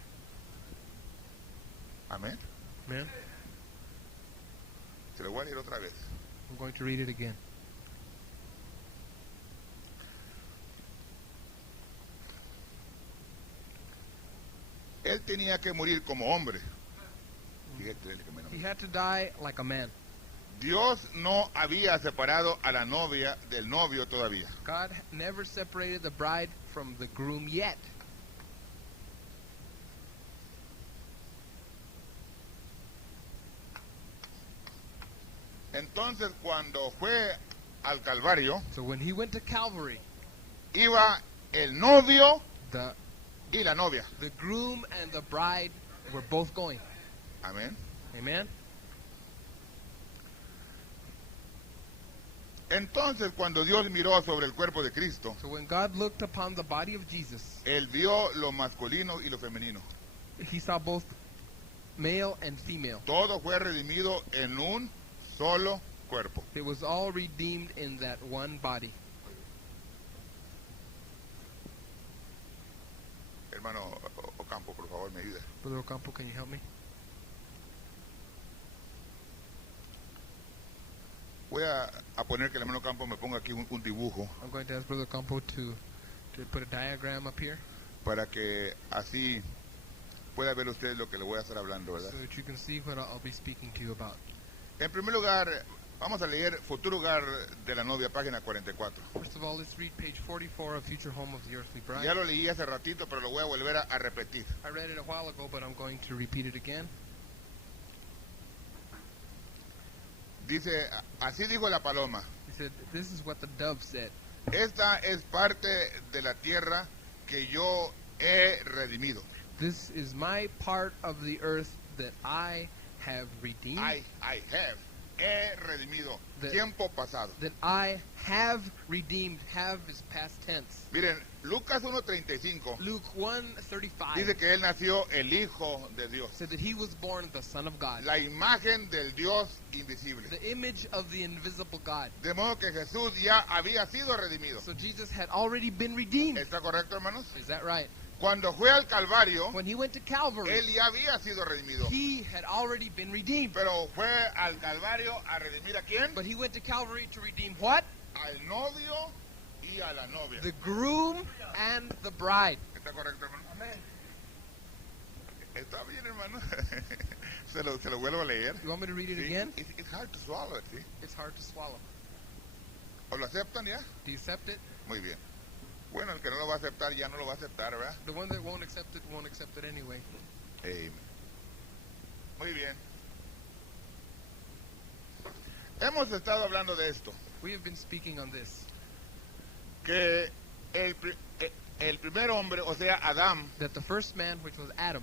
Amén. Man, Se lo voy a leer otra vez. I'm going to read it again. Él tenía que morir como hombre. Fíjate, que me He enamoré. had to die like a man. Dios no había separado a la novia del novio todavía. God never separated the bride from the groom yet. Entonces, cuando fue al Calvario, So when he went to Calvary, iba el novio the y la novia. groom and the bride were both going. Amén. Amen? Entonces, cuando Dios miró sobre el cuerpo de Cristo, So when God looked upon the body of Jesus, Él vio lo masculino y lo femenino. he saw both male and female. Todo fue redimido en un solo cuerpo. It was all redeemed in that one body. Hermano Ocampo, por favor, me ayuda. Brother Ocampo, can you help me? Voy a poner que el hermano Ocampo me ponga aquí un dibujo I'm going to ask Brother Ocampo to put a diagram up here para que así pueda ver usted lo que le voy a estar hablando, ¿verdad? so that you can see what I'll be speaking to you about. En primer lugar, vamos a leer Futuro Hogar de la Novia, página 44. First of all, let's read page 44 of Future Home of the Earthly Bride. Ya lo leí hace ratito, pero lo voy a volver a repetir. I read it a while ago, but I'm going to repeat it again. Dice, así dijo la paloma, He said, this is what the dove said. esta es parte de la tierra que yo he redimido. This is my part of the earth that I have redeemed. I have, he redimido, The- tiempo pasado. That I have redeemed. Have is past tense. Miren, Lucas 1:35 Luke 1:35 dice que él nació el Hijo de Dios, said that he was born the Son of God, la imagen del Dios invisible. the image of the invisible God. De modo que Jesús ya había sido redimido. So Jesus had already been redeemed. ¿Está correcto, hermanos? Is that right? Cuando fue al Calvario, When he went to Calvary, él ya había sido redimido. he had already been redeemed. Pero fue al Calvario a redimir a quién? But he went to Calvary to redeem what? Al novio y a la novia. The groom and the bride. ¿Está correcto, hermano? Está bien, hermano. se lo vuelvo a leer. You want me to read it Sí, again? It's hard to swallow it, ¿sí? It's hard to swallow. ¿O lo aceptan ya? Do you accept it? Muy bien. Bueno, el que no lo va a aceptar ya no lo va a aceptar, ¿verdad? The one that won't accept it anyway. Amen. Muy bien. Hemos estado hablando de esto, We have been speaking on this. que el primer hombre, o sea, Adán, That the first man, which was Adam,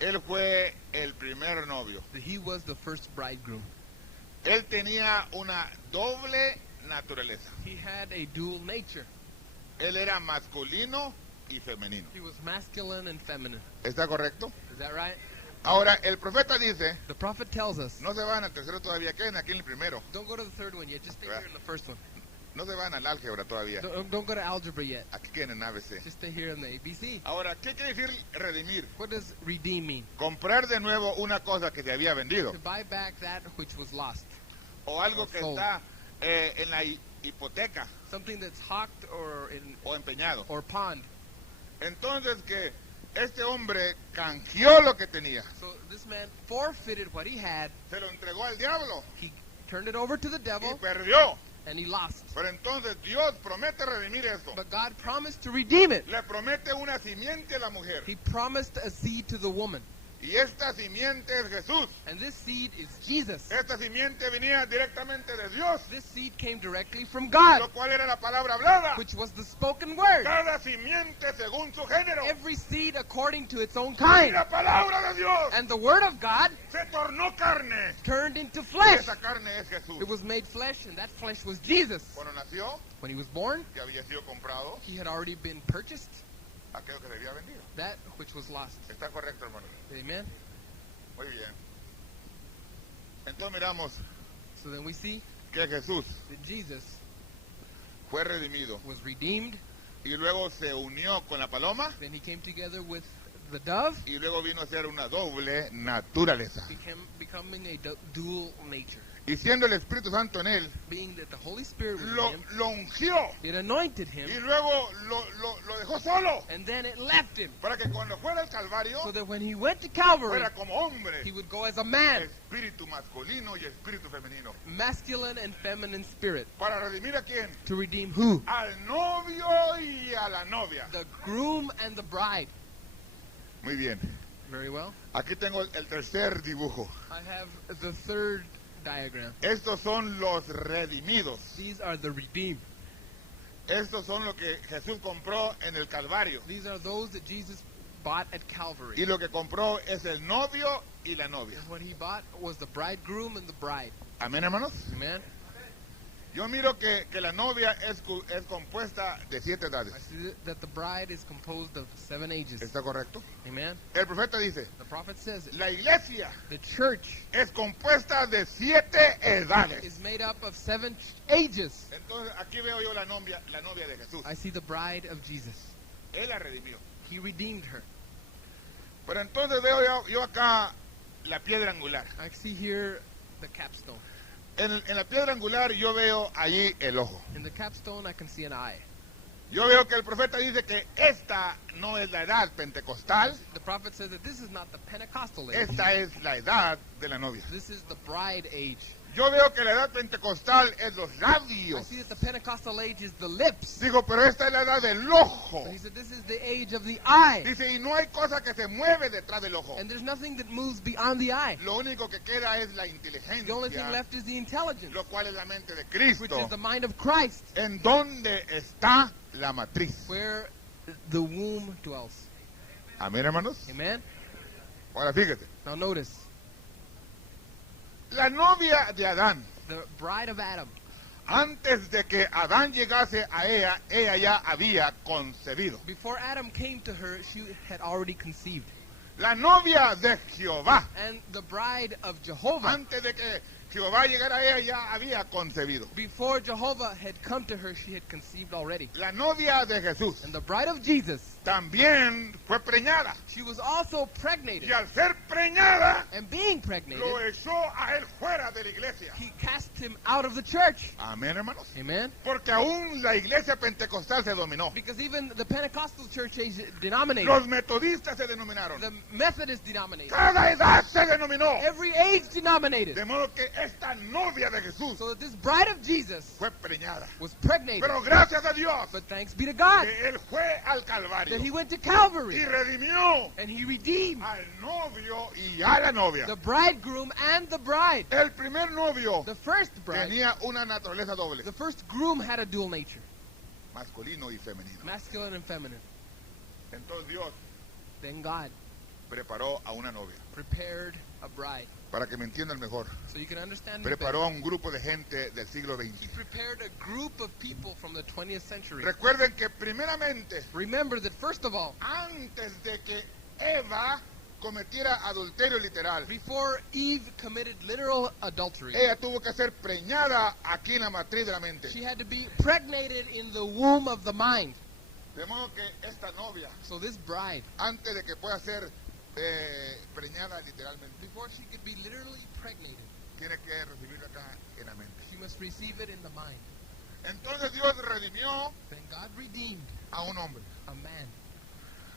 él fue el primer novio. that he was the first bridegroom. Él tenía una doble naturaleza. He had a dual nature. Él era masculino y femenino. He was masculine and feminine. ¿Está correcto? Is that right? Ahora, el profeta dice, The prophet tells us, no se van al tercero todavía, queden aquí en el primero. don't go to the third one yet, just stay here in the first one. No se van al álgebra todavía. Don't go to algebra yet, Aquí queden en ABC. just stay here in the ABC. Ahora, ¿qué quiere decir redimir? What does redeem mean? Comprar de nuevo una cosa que se había vendido. To buy back that which was lost. O algo Or que sold. está en la hipoteca something that's hawked o empeñado. or pawned. Entonces que este hombre canjeó lo que tenía, So this man forfeited what he had. se lo entregó al diablo He turned it over to the y devil, perdió. and he lost. Pero entonces Dios promete redimir esto. But God promised to redeem it. Le promete una simiente a la mujer. He promised a seed to the woman. Y esta simiente es Jesús. And this seed is Jesus. Esta simiente venía directamente de Dios, This seed came directly from God, lo cual era la palabra hablada. which was the spoken word. Cada simiente según su género. Every seed according to its own Y kind. la palabra de Dios And the word of God se tornó carne. turned into Y flesh. esa carne es Jesús. It was made flesh, and that flesh was Jesus. Cuando nació, When he was born, que había sido comprado, he had already been purchased, aquello que le había vendido. that which was lost. Está correcto, hermano. Amen? Muy bien. Entonces miramos So then we see que Jesús that Jesus fue redimido was redeemed. y luego se unió con la paloma Then he came together with the dove, y luego vino a ser una doble naturaleza. becoming a dual nature. Y siendo el Espíritu Santo en él, Being that the Holy Spirit was lo in him, ungió it anointed y him, luego lo dejó solo and then it left him. para que cuando fuera al Calvario So that when he went to Calvary, fuera como hombre, he would go as a man, espíritu masculino y espíritu femenino. masculine and feminine spirit. ¿Para redimir a quién? To redeem who? Al novio y a la novia. The groom and the bride. Muy bien. Very well. Aquí tengo el tercer dibujo. I have the third diagram. Estos son los redimidos. These are the redeemed. Estos son lo que Jesús compró en el Calvario. These are those that Jesus bought at Calvary. Y lo que compró es el novio y la novia. And what he bought was the bridegroom and the bride. Amén, hermanos. Amen? Yo miro que la novia es compuesta de 7 edades. I see that the bride is composed of 7 ages. ¿Está correcto? Amen? El profeta dice, The prophet says it. la iglesia The church es compuesta de 7 edades. is made up of 7 ages. Entonces aquí veo yo la novia de Jesús. I see the bride of Jesus. Él la redimió. He redeemed her. Pero entonces veo yo acá la piedra angular. I see here the capstone. En la piedra angular yo veo allí el ojo. In the capstone, I can see an eye. Yo veo que el profeta dice que esta no es la edad pentecostal, The prophet says that this is not the Pentecostal age. esta es la edad de la novia. This is the bride age. Yo veo que la edad pentecostal es los I labios. see that the Pentecostal age is the lips. Digo, pero esta es la edad del ojo. So he said this is the age of the eye. Dice, y no hay cosa que se mueve detrás del ojo. And there's nothing that moves beyond the eye. Lo único que queda es la The only thing inteligencia, left is the intelligence, lo cual es la mente de which Cristo. is the mind of Christ, ¿En dónde está la matriz? where the womb dwells. Amén, hermanos. Amen? Ahora fíjate. Now notice, La novia de Adán, the bride of Adam, antes de que Adán llegase a ella ya había concebido. before Adam came to her, she had already conceived. La novia de Jehová, And the bride of Jehovah, antes de que Jehová llegara a ella ya había concebido. before Jehovah had come to her, she had conceived already. La novia de Jesús And the bride of Jesus, también fue preñada. she was also pregnated. Y al ser preñada, And being pregnated, lo echó a él fuera de la iglesia. he cast him out of the church. Amén, hermanos. Amen? Porque aún la iglesia pentecostal se dominó. Because even the Pentecostal church age denominated, Los metodistas se denominaron. the Methodist denominated, Cada edad se denominó. every age denominated. De modo que esta novia de Jesús So that this bride of Jesus fue preñada. was pregnated. Pero gracias a Dios But thanks be to God que él fue al Calvario that he went to y Calvary redimió and he redeemed al novio y a la novia. the bridegroom and the bride. El primer novio The first bride, tenía una naturaleza doble, the first groom had a dual nature, masculino y femenino. masculine and feminine. Entonces Dios Then God preparó a una novia. prepared a bride. Para que me entiendan mejor, So you can understand me preparó better. a un grupo de gente del siglo He XX. prepared a group of people from the 20th century. Recuerden que primeramente, Remember that first of all, antes de que Eva cometiera adulterio literal, before Eve committed literal adultery, ella tuvo que ser preñada aquí en la matriz de la mente. she had to be pregnated in the womb of the mind. De modo que esta novia, So this bride, antes de que pueda ser preñada literalmente, before she could be literally pregnated, tiene que recibirlo acá en la mente. she must receive it in the mind. Entonces Dios redimió Then God redeemed a un hombre. a man.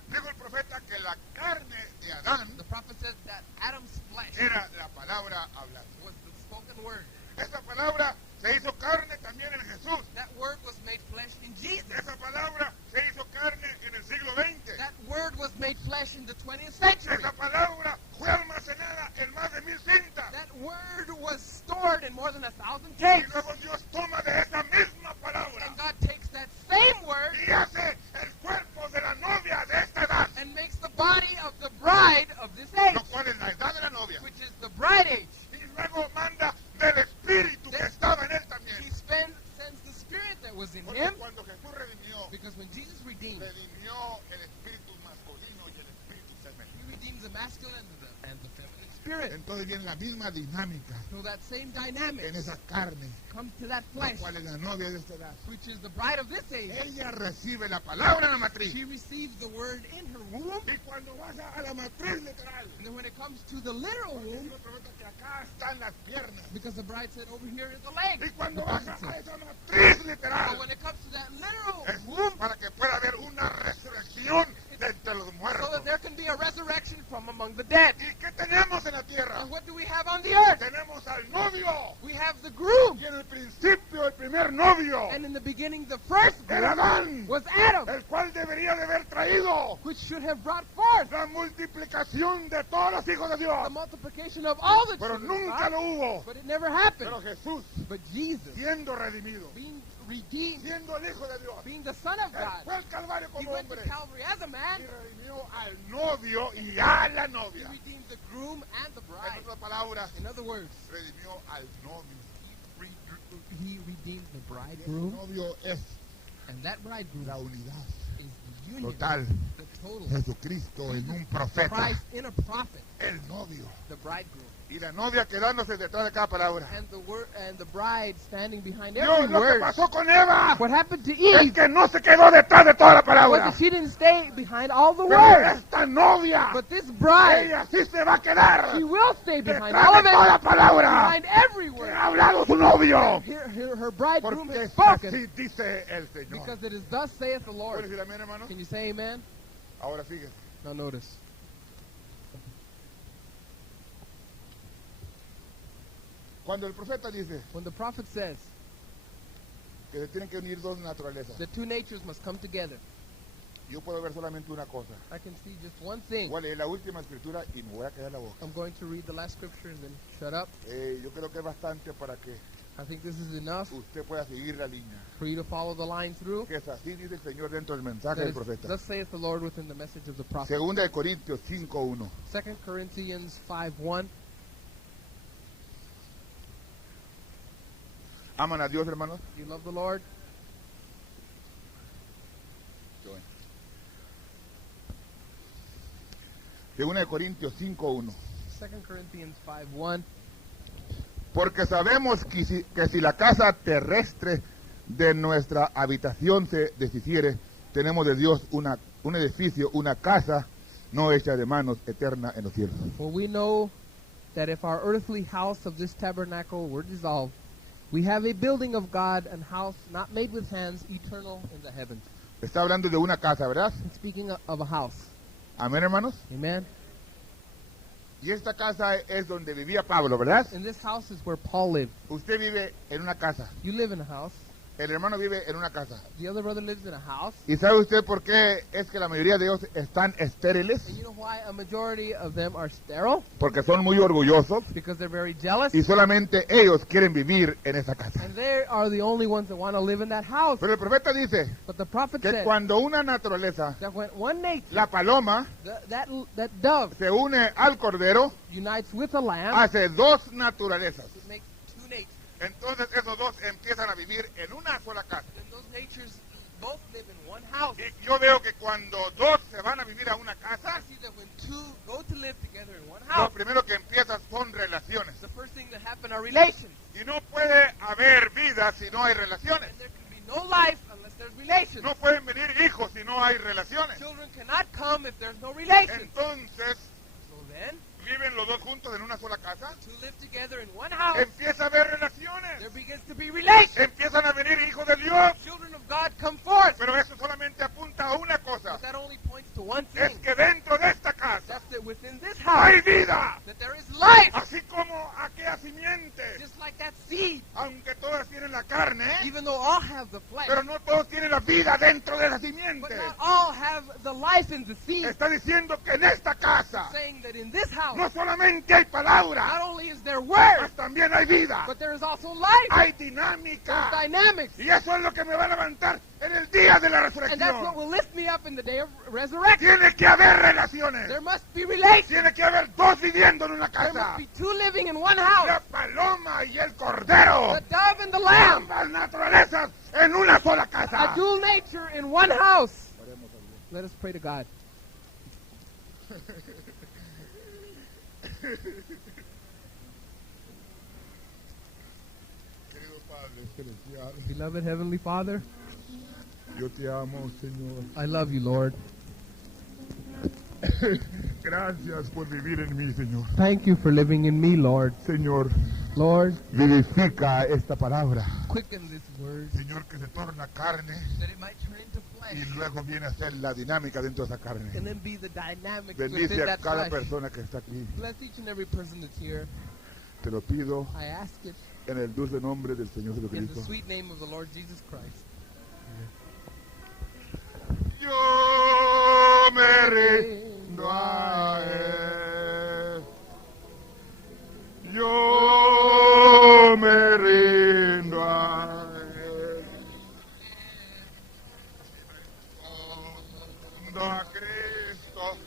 Dijo el profeta que la carne de Adán The prophet said that Adam's flesh era la palabra hablada. was the spoken word. Esa palabra se hizo carne también en Jesús. That word was made flesh in Jesus. Esa palabra se hizo carne en el siglo XX. That word was made flesh in the 20th century. Esa palabra fue almacenada en más de 1000 cintas. That word was stored in more than 1,000 Y tapes. luego Dios toma de esa misma palabra And God takes that same word y hace el cuerpo de la novia de esta edad, and makes the body of the bride of this age, lo cual es la edad de la novia. which is the bride age. Y luego manda del Espíritu que estaba en él también. He sends the spirit that was in Porque him, cuando Jesús redimió, because when Jesus redeemed, redimió el espíritu masculino y el espíritu femenino. he redeems the masculine and the feminine spirit. Entonces viene la misma dinámica So that same dynamic en esa carne, comes to that la flesh, cual es la novia de esta edad. which is the bride of this age. Ella recibe la palabra en la matriz. She receives the word in her womb, Y cuando vaya a la matriz literal, and then when it comes to the literal womb, dice el profeta que acá están las piernas. because the bride said over here is the leg. Y cuando The vaya prophet a said. esa matriz So literal, when it comes to that literal es womb, para que pueda haber una resurrección de entre los so muertos. that there can be a resurrection from among the dead. ¿Y qué tenemos en la tierra? And what do we have on the earth? Tenemos al novio. We have the groom. Y en el principio, el primer novio And in the beginning, the first era groom Adán, was Adam, el cual debería de haber traído which should have brought forth la multiplicación de todos los hijos de the Dios. multiplication of all the Pero children of nunca God. lo hubo. But it never happened. Pero Jesús, But Jesus, siendo redimido, being redeemed, siendo el Hijo de Dios, being the Son of él God, fue al Calvario he como went to hombre Calvary as a man. y redimió al novio y a la He novia. redeemed the groom and the En bride. otras palabras, In other words, redimió al novio. he redeemed the El bridegroom, novio es and that bridegroom la unidad is the union, total. the total. Jesucristo en un profeta, Christ in a prophet, el novio. the bridegroom, Y la novia quedándose detrás de cada palabra. and the word and the bride standing behind Dios, every lo que word. pasó con Eva What happened to es Eve que no se quedó detrás de toda la was palabra. that she didn't stay behind all the Pero words, esta novia, but this bride, ella sí se va a quedar she will stay behind detrás all de of toda it, palabra behind every que word. ha hablado su novio. Her bridegroom Porque has así spoken, dice el Señor. because it is thus saith the ¿Puedes Lord. decir amén, hermano? Can you say amen? Ahora fíjese. Now notice. Cuando el profeta dice When the prophet says que se tienen que unir dos naturalezas, the two natures must come together, yo puedo ver solamente una cosa. I can see just one thing. Voy a leer la última escritura y me voy a quedar la boca. I'm going to read the last scripture and then shut up. Yo creo que es bastante para que I think this is enough usted pueda seguir la línea. for you to follow the line through. Que es así dice el Señor dentro del mensaje That del is, profeta. thus saith the Lord within the message of the prophet. Segunda de Corintios 5:1. 2 Corinthians 5:1. ¿Aman a Dios, hermanos? You love the Lord? Segunda de Corintios 5:1. 2 Corinthians 5:1. Porque sabemos que si la casa terrestre de nuestra habitación se deshiciere, tenemos de Dios un edificio, una casa no hecha de manos, eterna en los cielos. For we know that if our earthly house of this tabernacle were dissolved, we have a building of God, an house not made with hands, eternal in the heavens. Está hablando de una casa, ¿verdad? Speaking of a house. Amén, hermanos. Amen. Y esta casa es donde vivía Pablo, ¿verdad? And this house is where Paul lived. Usted vive en una casa. You live in a house. El hermano vive en una casa. The other brother lives in a house. ¿Y sabe usted por qué es que la mayoría de ellos están estériles? And you know why a majority of them are sterile? Porque son muy orgullosos Because they're very jealous. y solamente ellos quieren vivir en esa casa. And they are the only ones that want to live in that house. Pero el profeta dice But the prophet que said cuando una naturaleza, that when one nature, la paloma, that dove, se une al cordero, unites with a lamb, hace dos naturalezas. it makes two natures. Entonces esos dos empiezan a vivir en una sola casa. And those natures both live in one house. Y yo veo que cuando dos se van a vivir a una I casa, see that when two go to live together in one lo house, primero que empiezan son relaciones. the first thing that happen are relations. Y no puede haber vida si no hay relaciones. And there can be no life unless there's relations. No pueden venir hijos si no hay relaciones. Children cannot come if there's no relations. Entonces, So then, viven los dos juntos en una sola casa, to live together in one house, empieza a haber relaciones. there begins to be relations. Empiezan a venir hijos de Dios. Children of God come forth. Pero eso solamente apunta a una cosa. But that only points to one Es thing. que dentro de esta casa That's that within this house, hay vida. that there is life. Así como aquella simiente. Just like that seed. Aunque todas tienen la carne, Even though all have the flesh, pero no todos tienen la vida dentro de la but simiente. not all have the life in the seed. Está diciendo que en esta casa Saying that in this house, no solamente hay palabra, not only is there word, mas también hay vida. but there is also life. Hay There's dinámica. dynamics. Y eso es lo que me va a levantar en el día de la And that's what resurrección. will lift me up in the day of resurrection. Tiene que haber relaciones. There must be relations. Tiene que haber dos viviendo en una There casa. must be two living in one house. La paloma y el cordero. The dove and the lamb. Ambas naturalezas en una sola A casa. dual nature in one house. Let us pray to God. Querido Padre Celestial, Beloved Heavenly Father, yo te amo, Señor. I love you, Lord. Gracias por vivir en mí, Señor. Thank you for living in me, Lord. Señor, Lord, vivifica esta palabra. quicken this word Señor, que se torna carne that it might turn into y flesh luego viene a ser la dinámica dentro de esa carne. and then be the dynamics Bendice within a that cada flesh. persona que está aquí. Bless each and every person that's here. Te lo pido I ask it en el dulce nombre del Señor in the Jesucristo. sweet name of the Lord Jesus Christ. Yo me rindo a Él. Yo me rindo a Él. Rindo a Cristo.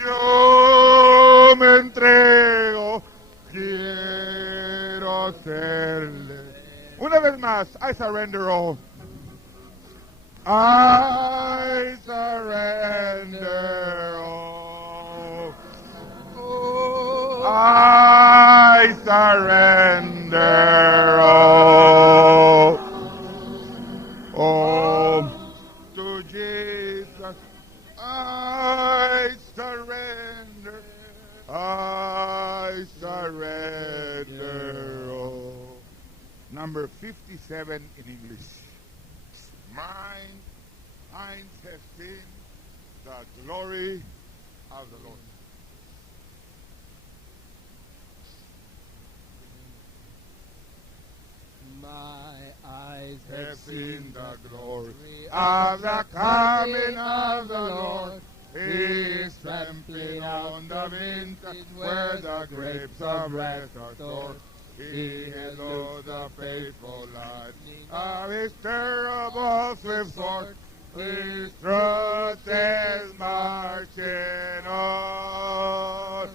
Yo me entrego. Quiero serle. Una vez más, I surrender all. I surrender all. I surrender all. Oh, to Jesus, I surrender. I surrender all. Number 57 in English. Mine has seen the glory of the Lord. My eyes Have seen the glory of the coming of the Lord. He is trampling on the vintage where the grapes of wrath are stored. He has lost the faithful lightning of his terrible swift sword. His truth is marching on.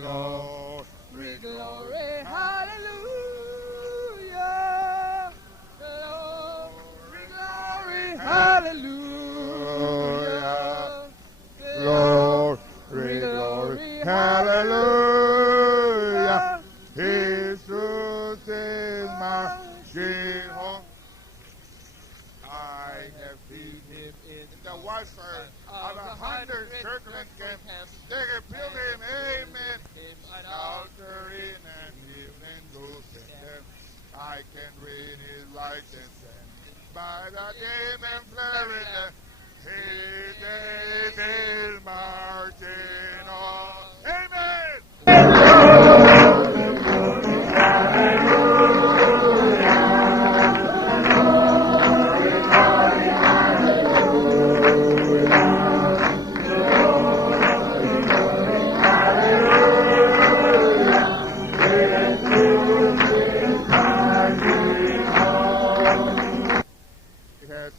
Glory, glory, hallelujah. Glory, glory, hallelujah. glory, glory, hallelujah. Jesus is my shield. I have seen him in the warfare of 100 circling camps. They have built him, amen, an altar in an evening losing them. I can read his license and by the game and flaring his name is marching on. Amen.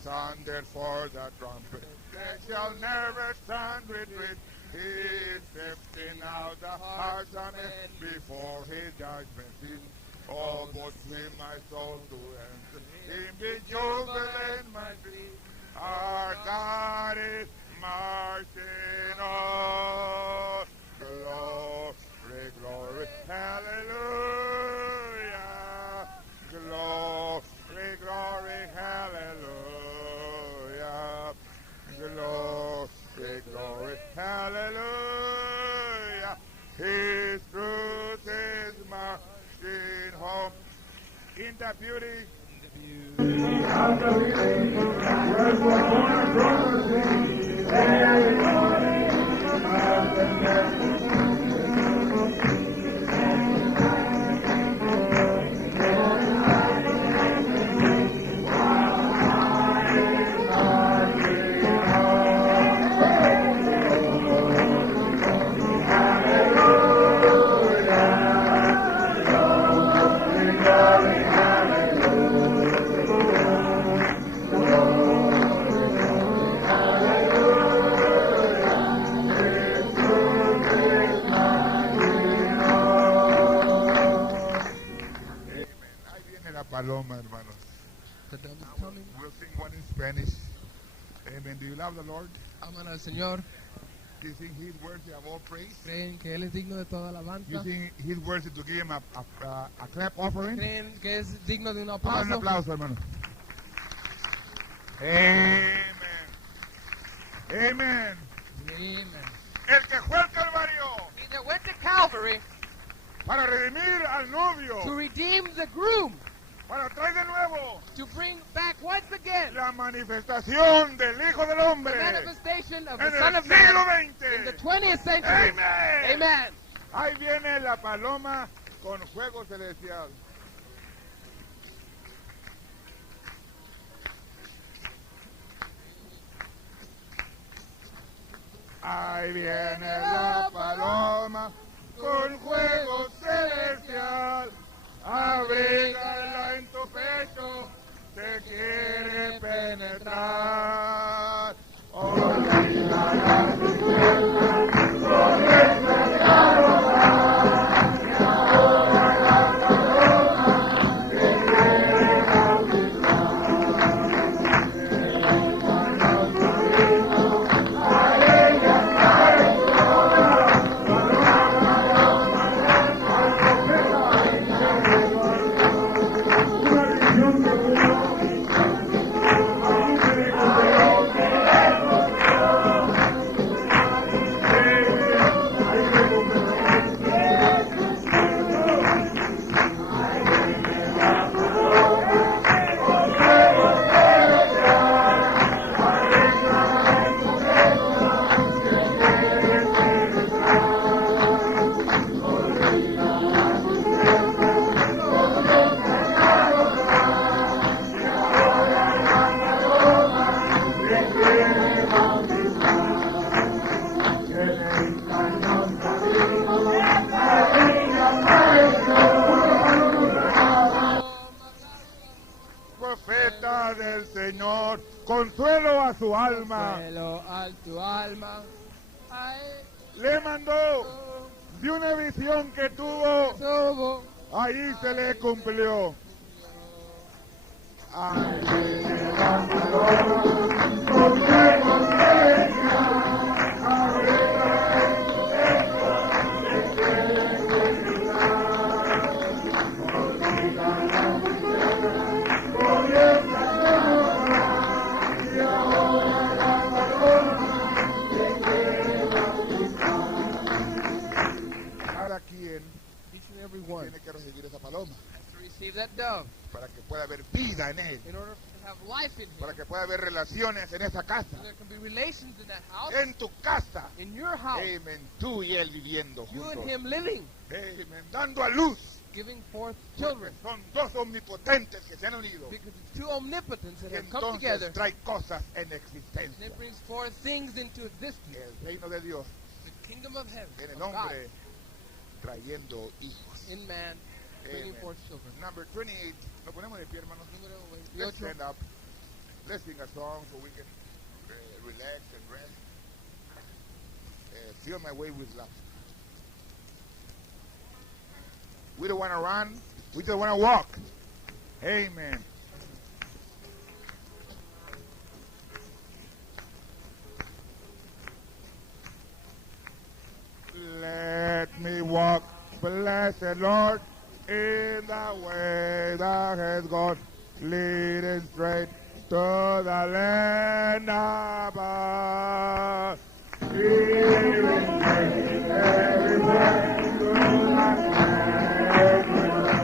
Thundered for the trumpet, they shall never stand retreat. He is sifting out the hearts of men before his judgment seat. Oh, but swim my soul to enter, him be jubilant my feet. Our God is marching on. Glory, glory, hallelujah. Glory, glory, hallelujah. Glory, glory, hallelujah. His in hope, in the beauty. Paloma, hermanos. The dove is coming. We'll sing one in Spanish. Amen. Do you love the Lord? Aman al Señor. Do you think He's worthy of all praise? ¿Creen que Él es digno de toda Do you alabanza? think He's worthy to give Him a clap offering? ¿Creen que es digno de un Vamos a dar un aplauso? aplauso, hermano. Amen. Amen. Amen. El que fue al Calvario He that went to Calvary para redimir al to novio, redeem the groom, para traer de nuevo to bring back once again la manifestación del Hijo del the Hombre manifestation of the en Son el of Man siglo in the XX. 20th century. Amen. Amen. Ahí viene la paloma con fuego celestial. Ahí viene la paloma con fuego celestial. Abrígala en tu pecho, te quiere penetrar. Profeta del Señor, consuelo a su alma. Consuelo a tu alma. Ay, Le mandó de una visión que tuvo, sobo. ahí se le cumplió. Ahí viene la Cada quien Each and every one tiene que recibir esa paloma has to receive that dove para que pueda haber vida en él, in order to have life in him. para que pueda haber relaciones en esa casa, So there can be relations in that house, en tu casa. in your house, Amen. Tú y él viviendo you and juntos. him living, Amen. Dando a luz. giving forth Porque children. son dos omnipotentes que se han unido. Because it's two omnipotents that Y have come together, entonces trae cosas en and existencia. it brings forth things into existence. El reino de Dios The kingdom of heaven, en el of God, hombre trayendo hijos. in man, bringing Amen. forth children. Number 28. Nos ponemos de pie, hermanos. Número Let's 28. stand up. Let's sing a song so we can relax and rest. Feel my way with love. We don't want to run. We just want to walk. Amen. Let me walk, blessed Lord, in the way that has gone, leading straight to the land above. Leading straight everywhere to the land above.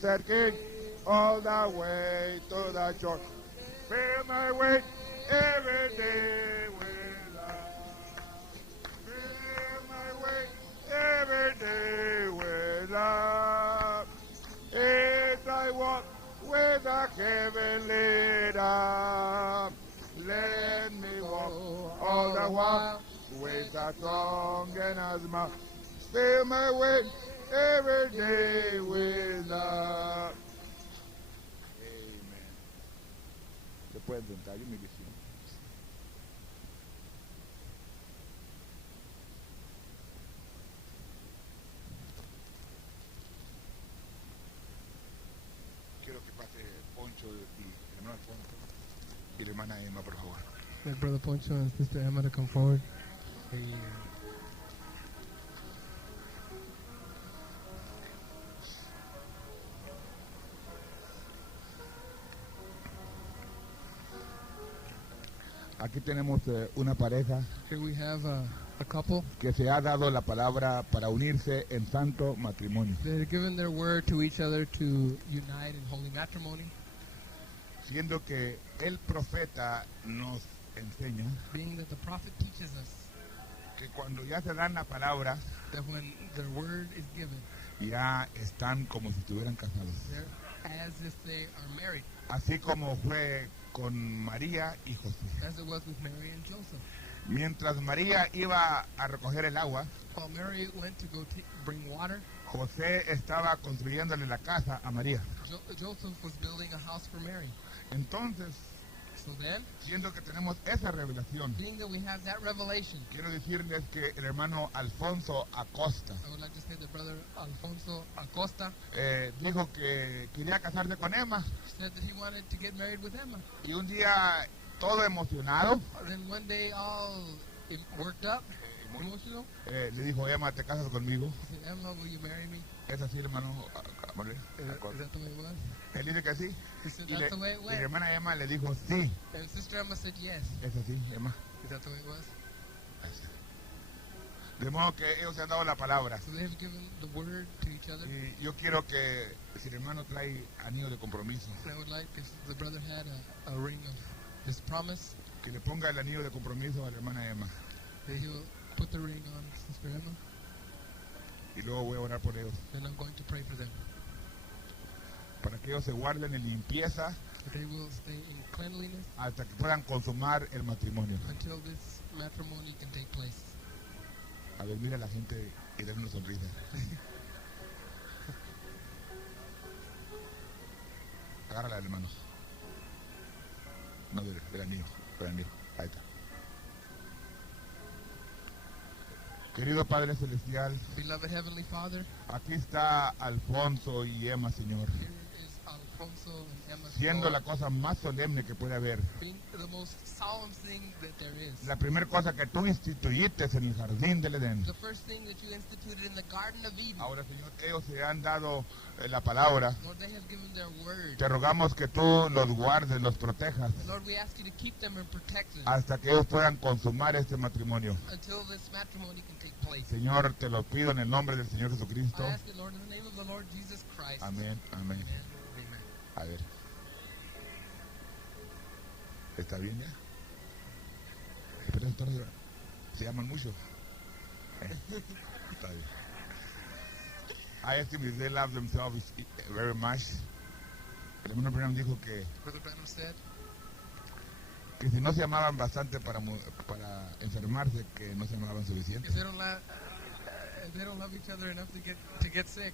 blessed King, all the way to the shore. Fill my way every day with love. Fill my way every day with love. As I walk with a heavenly love, let me walk all the while with a song and a smile. Fill my way every day with love. Amen. Se pueden sentar, yo me visión. Quiero que pase Poncho y el hermano Alfonso y la hermana Emma, por favor. My brother Poncho and Sister Emma to come forward. Aquí tenemos una pareja Here we have a couple que se ha dado la palabra para unirse en santo matrimonio. that have given their word to each other to unite in holy matrimony, Siendo que el profeta nos enseña being that the prophet teaches us que cuando ya se dan la palabra, that when their word is given, ya están como si estuvieran casados. they're as if they are married, Así como fue con María y José. as it was with Mary and Joseph. Mientras María iba a recoger el agua, While Mary went to go bring water, José estaba construyéndole la casa a María. Joseph was building a house for Mary. Entonces, So then, siendo que tenemos esa revelación, being that we have that revelation, quiero decirles que el hermano Alfonso Acosta I would like to say that Brother Alfonso Acosta dijo que quería casarse con Emma, said that he wanted to get married with Emma. y un día todo emocionado Then one day, all worked up, emotional, le dijo: Emma, ¿te casas conmigo? he said, Emma, will you marry me? ¿Es así, hermano? Manuel? Is that the way it was? Él dice que sí, He said, y, that's the way it y la went. hermana Emma le dijo: sí. And Sister Emma said, yes. Es así, Emma. Is that the way it was? De modo que ellos se han dado la palabra. So they have given the word to each other. Y yo quiero que, si el hermano trae anillo de compromiso, And I would like, if the brother had a ring of his promise, que le ponga el anillo de compromiso a la hermana Emma. that he'll put the ring on Sister Emma. Y luego voy a orar por ellos, Then I'm going to pray for them, para que ellos se guarden en limpieza that they will stay in cleanliness hasta que puedan consumar el matrimonio. until this matrimony can take place. A ver, mira a la gente y denle una sonrisa. Agárrala, hermano. No, del anillo, del anillo. Ahí está. Querido Padre Celestial, Beloved Heavenly Father, aquí está Alfonso y Emma, Señor, here is Alfonso and Emma, siendo la cosa más solemne que puede haber. being the most solemn thing that there is. La primera cosa que tú instituiste en el jardín del Edén. The first thing that you instituted in the Garden of Eden. Ahora, Señor, ellos se han dado la palabra. Lord, they have given their word. Te rogamos que tú los guardes, los protejas, And Lord, we ask you to keep them and protect them hasta que ellos puedan consumar este matrimonio. until this matrimony can take place. Señor, te lo pido en el nombre del Señor Jesucristo. I ask it, Lord, in the name of the Lord Jesus Christ. Amén, amén. Amen. Amen. A ver. ¿Está bien ya? Espera, entonces, ¿se llaman mucho? Está bien. I asked him if they love themselves very much. El hermano Branham dijo Brother Branham said que si no se amaban bastante para enfermarse, que no se amaban suficiente. if they don't love each other enough to get sick,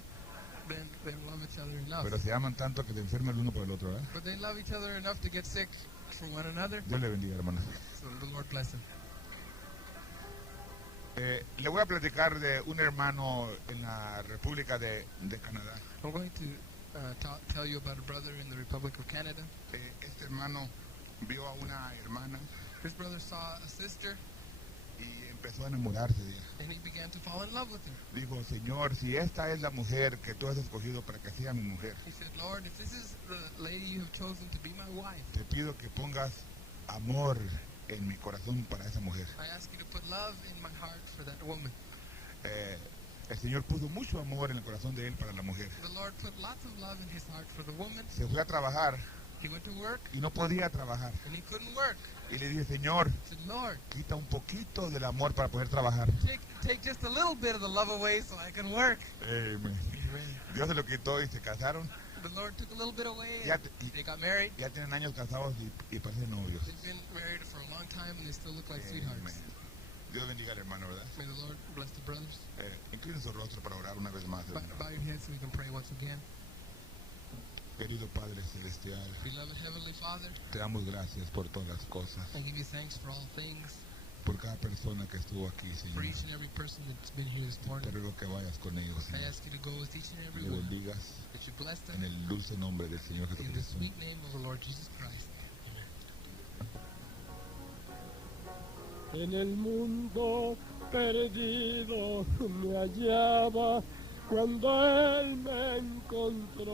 then they don't love each other enough. Pero se aman tanto que se enferman el uno por el otro, ¿verdad? But they love each other enough to get sick for one another. Dios le bendiga, hermano. So the Lord bless them. Le voy a platicar de un hermano en la República de Canadá. I'm going to tell you about a brother in the Republic of Canada. Este hermano vio a una hermana His brother saw a sister y empezó a enamorarse de ella. and he began to fall in love with her. Dijo: Señor, si esta es la mujer que tú has escogido para que sea mi mujer, He said, Lord, if this is the lady you have chosen to be my wife, te pido que pongas amor en mi corazón para esa mujer. I ask you to put love in my heart for that woman. El Señor puso mucho amor en el corazón de él para la mujer. The Lord put lots of love in his heart for the woman. Se fue a trabajar He went to work y no podía trabajar. and he couldn't work. Y le dije, Señor, He said, Lord, quita un poquito del amor para poder trabajar. take just a little bit of the love away so I can work. Amen. Dios se lo quitó y se casaron. The Lord took a little bit away Ya, and they got married. ya tienen años casados y parecen novios. They've been married for a long time and they still look like Amen. sweethearts. Dios bendiga al hermano, ¿verdad? May the Lord bless the brothers. Inclinen su rostro para orar una vez más. hermano. Bow your heads so we can pray once again. Querido Padre Celestial, Beloved Heavenly Father, te damos gracias por todas las cosas, I give you thanks for all things, por cada persona que estuvo aquí, for Señor. each and every person that's been here this Te morning. ruego que vayas con ellos, I Señor. ask you to go with each and every Le one, bendigas that you bless en them el dulce nombre del Señor in the Jesucristo. sweet name of the Lord Jesus Christ. Amen. En el mundo perdido me hallaba cuando Él me encontró.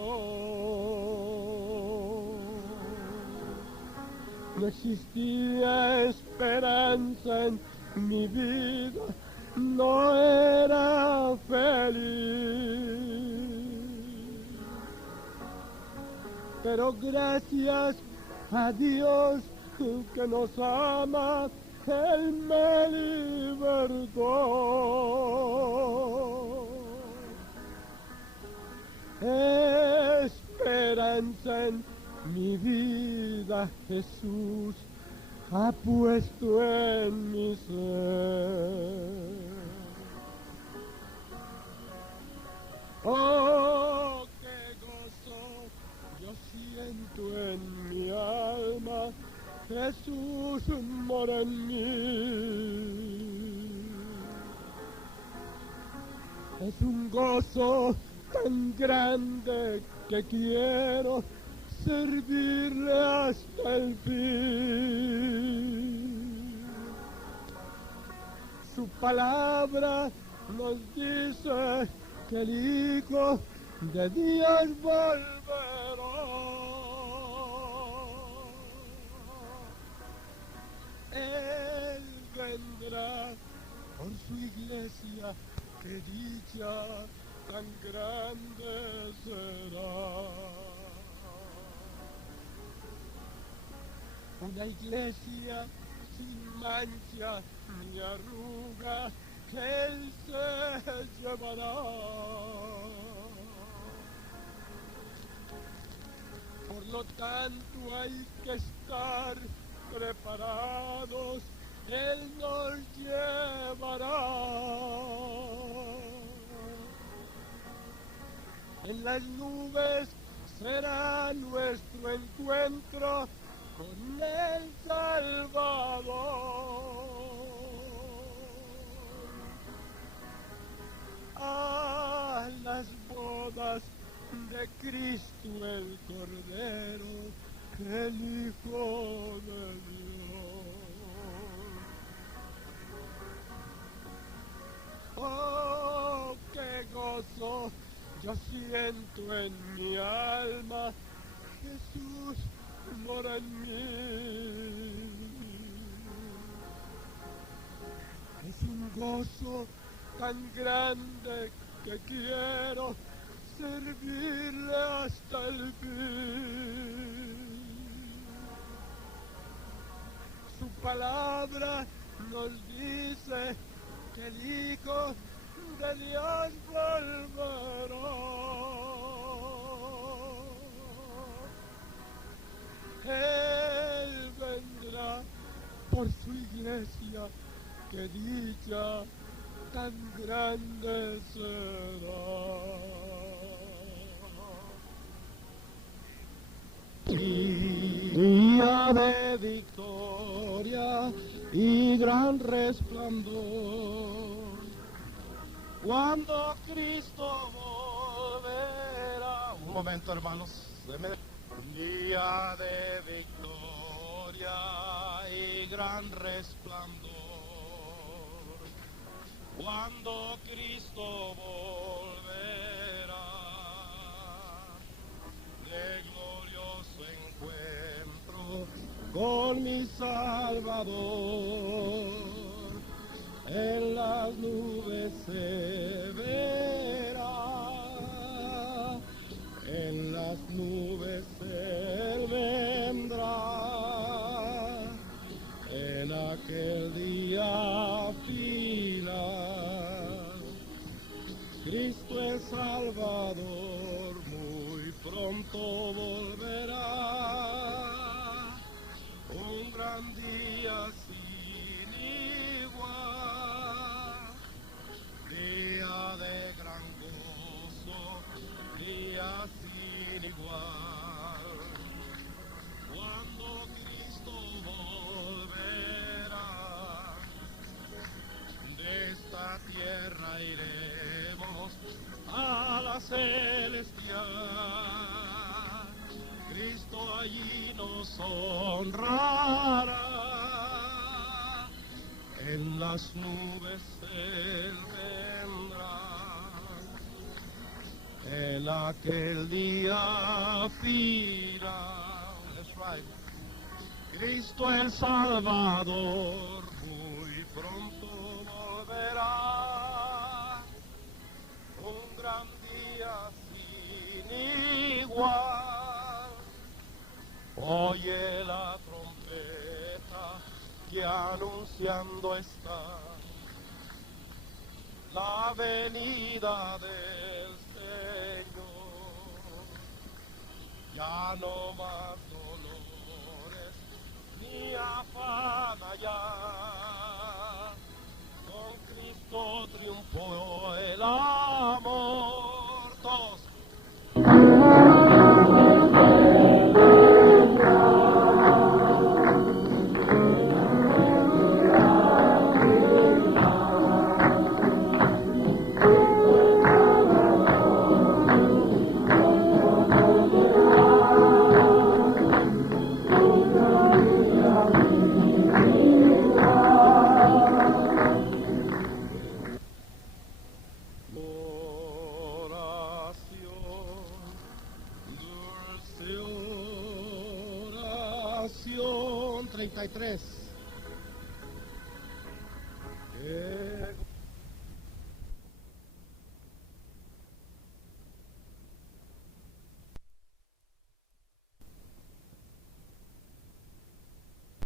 No existía esperanza en mi vida, no era feliz. Pero gracias a Dios que nos ama, Él me libertó. Esperanza en mi vida Jesús ha puesto en mi ser. Oh, qué gozo yo siento en mi alma, Jesús mora en mí. Es un gozo tan grande que quiero servirle hasta el fin. Su palabra nos dice que el Hijo de Dios volverá. Él vendrá por su iglesia, que dicha tan grande será. Una iglesia sin mancha ni arruga que Él se llevará. Por lo tanto hay que estar preparados, Él nos llevará. En las nubes será nuestro encuentro con el Salvador. A las bodas de Cristo el Cordero, el Hijo de Dios. Oh, qué gozo yo siento en mi alma, Jesús mora en mí. Es un gozo tan grande que quiero servirle hasta el fin. Su palabra nos dice que el Hijo de Dios volverá. Él vendrá por su iglesia, que dicha tan grande será. Día de victoria y gran resplandor, cuando Cristo volverá. Un momento, hermanos. Día de victoria y gran resplandor, cuando Cristo volverá, de glorioso encuentro con mi Salvador, en las nubes se ve las nubes Él vendrá, en aquel día final. Cristo el Salvador muy pronto volverá, un gran día sin igual, día de gran gozo, día sin igual, cuando Cristo volverá, de esta tierra iremos a la celestial, Cristo allí nos honrará, en las nubes Él vendrá, en aquel día final. That's right. Cristo el Salvador muy pronto volverá, un gran día sin igual. Oye la trompeta que anunciando está la venida del Señor. Ya no más dolores ni afán allá, con Cristo triunfó el amor. Todos. Oración 33.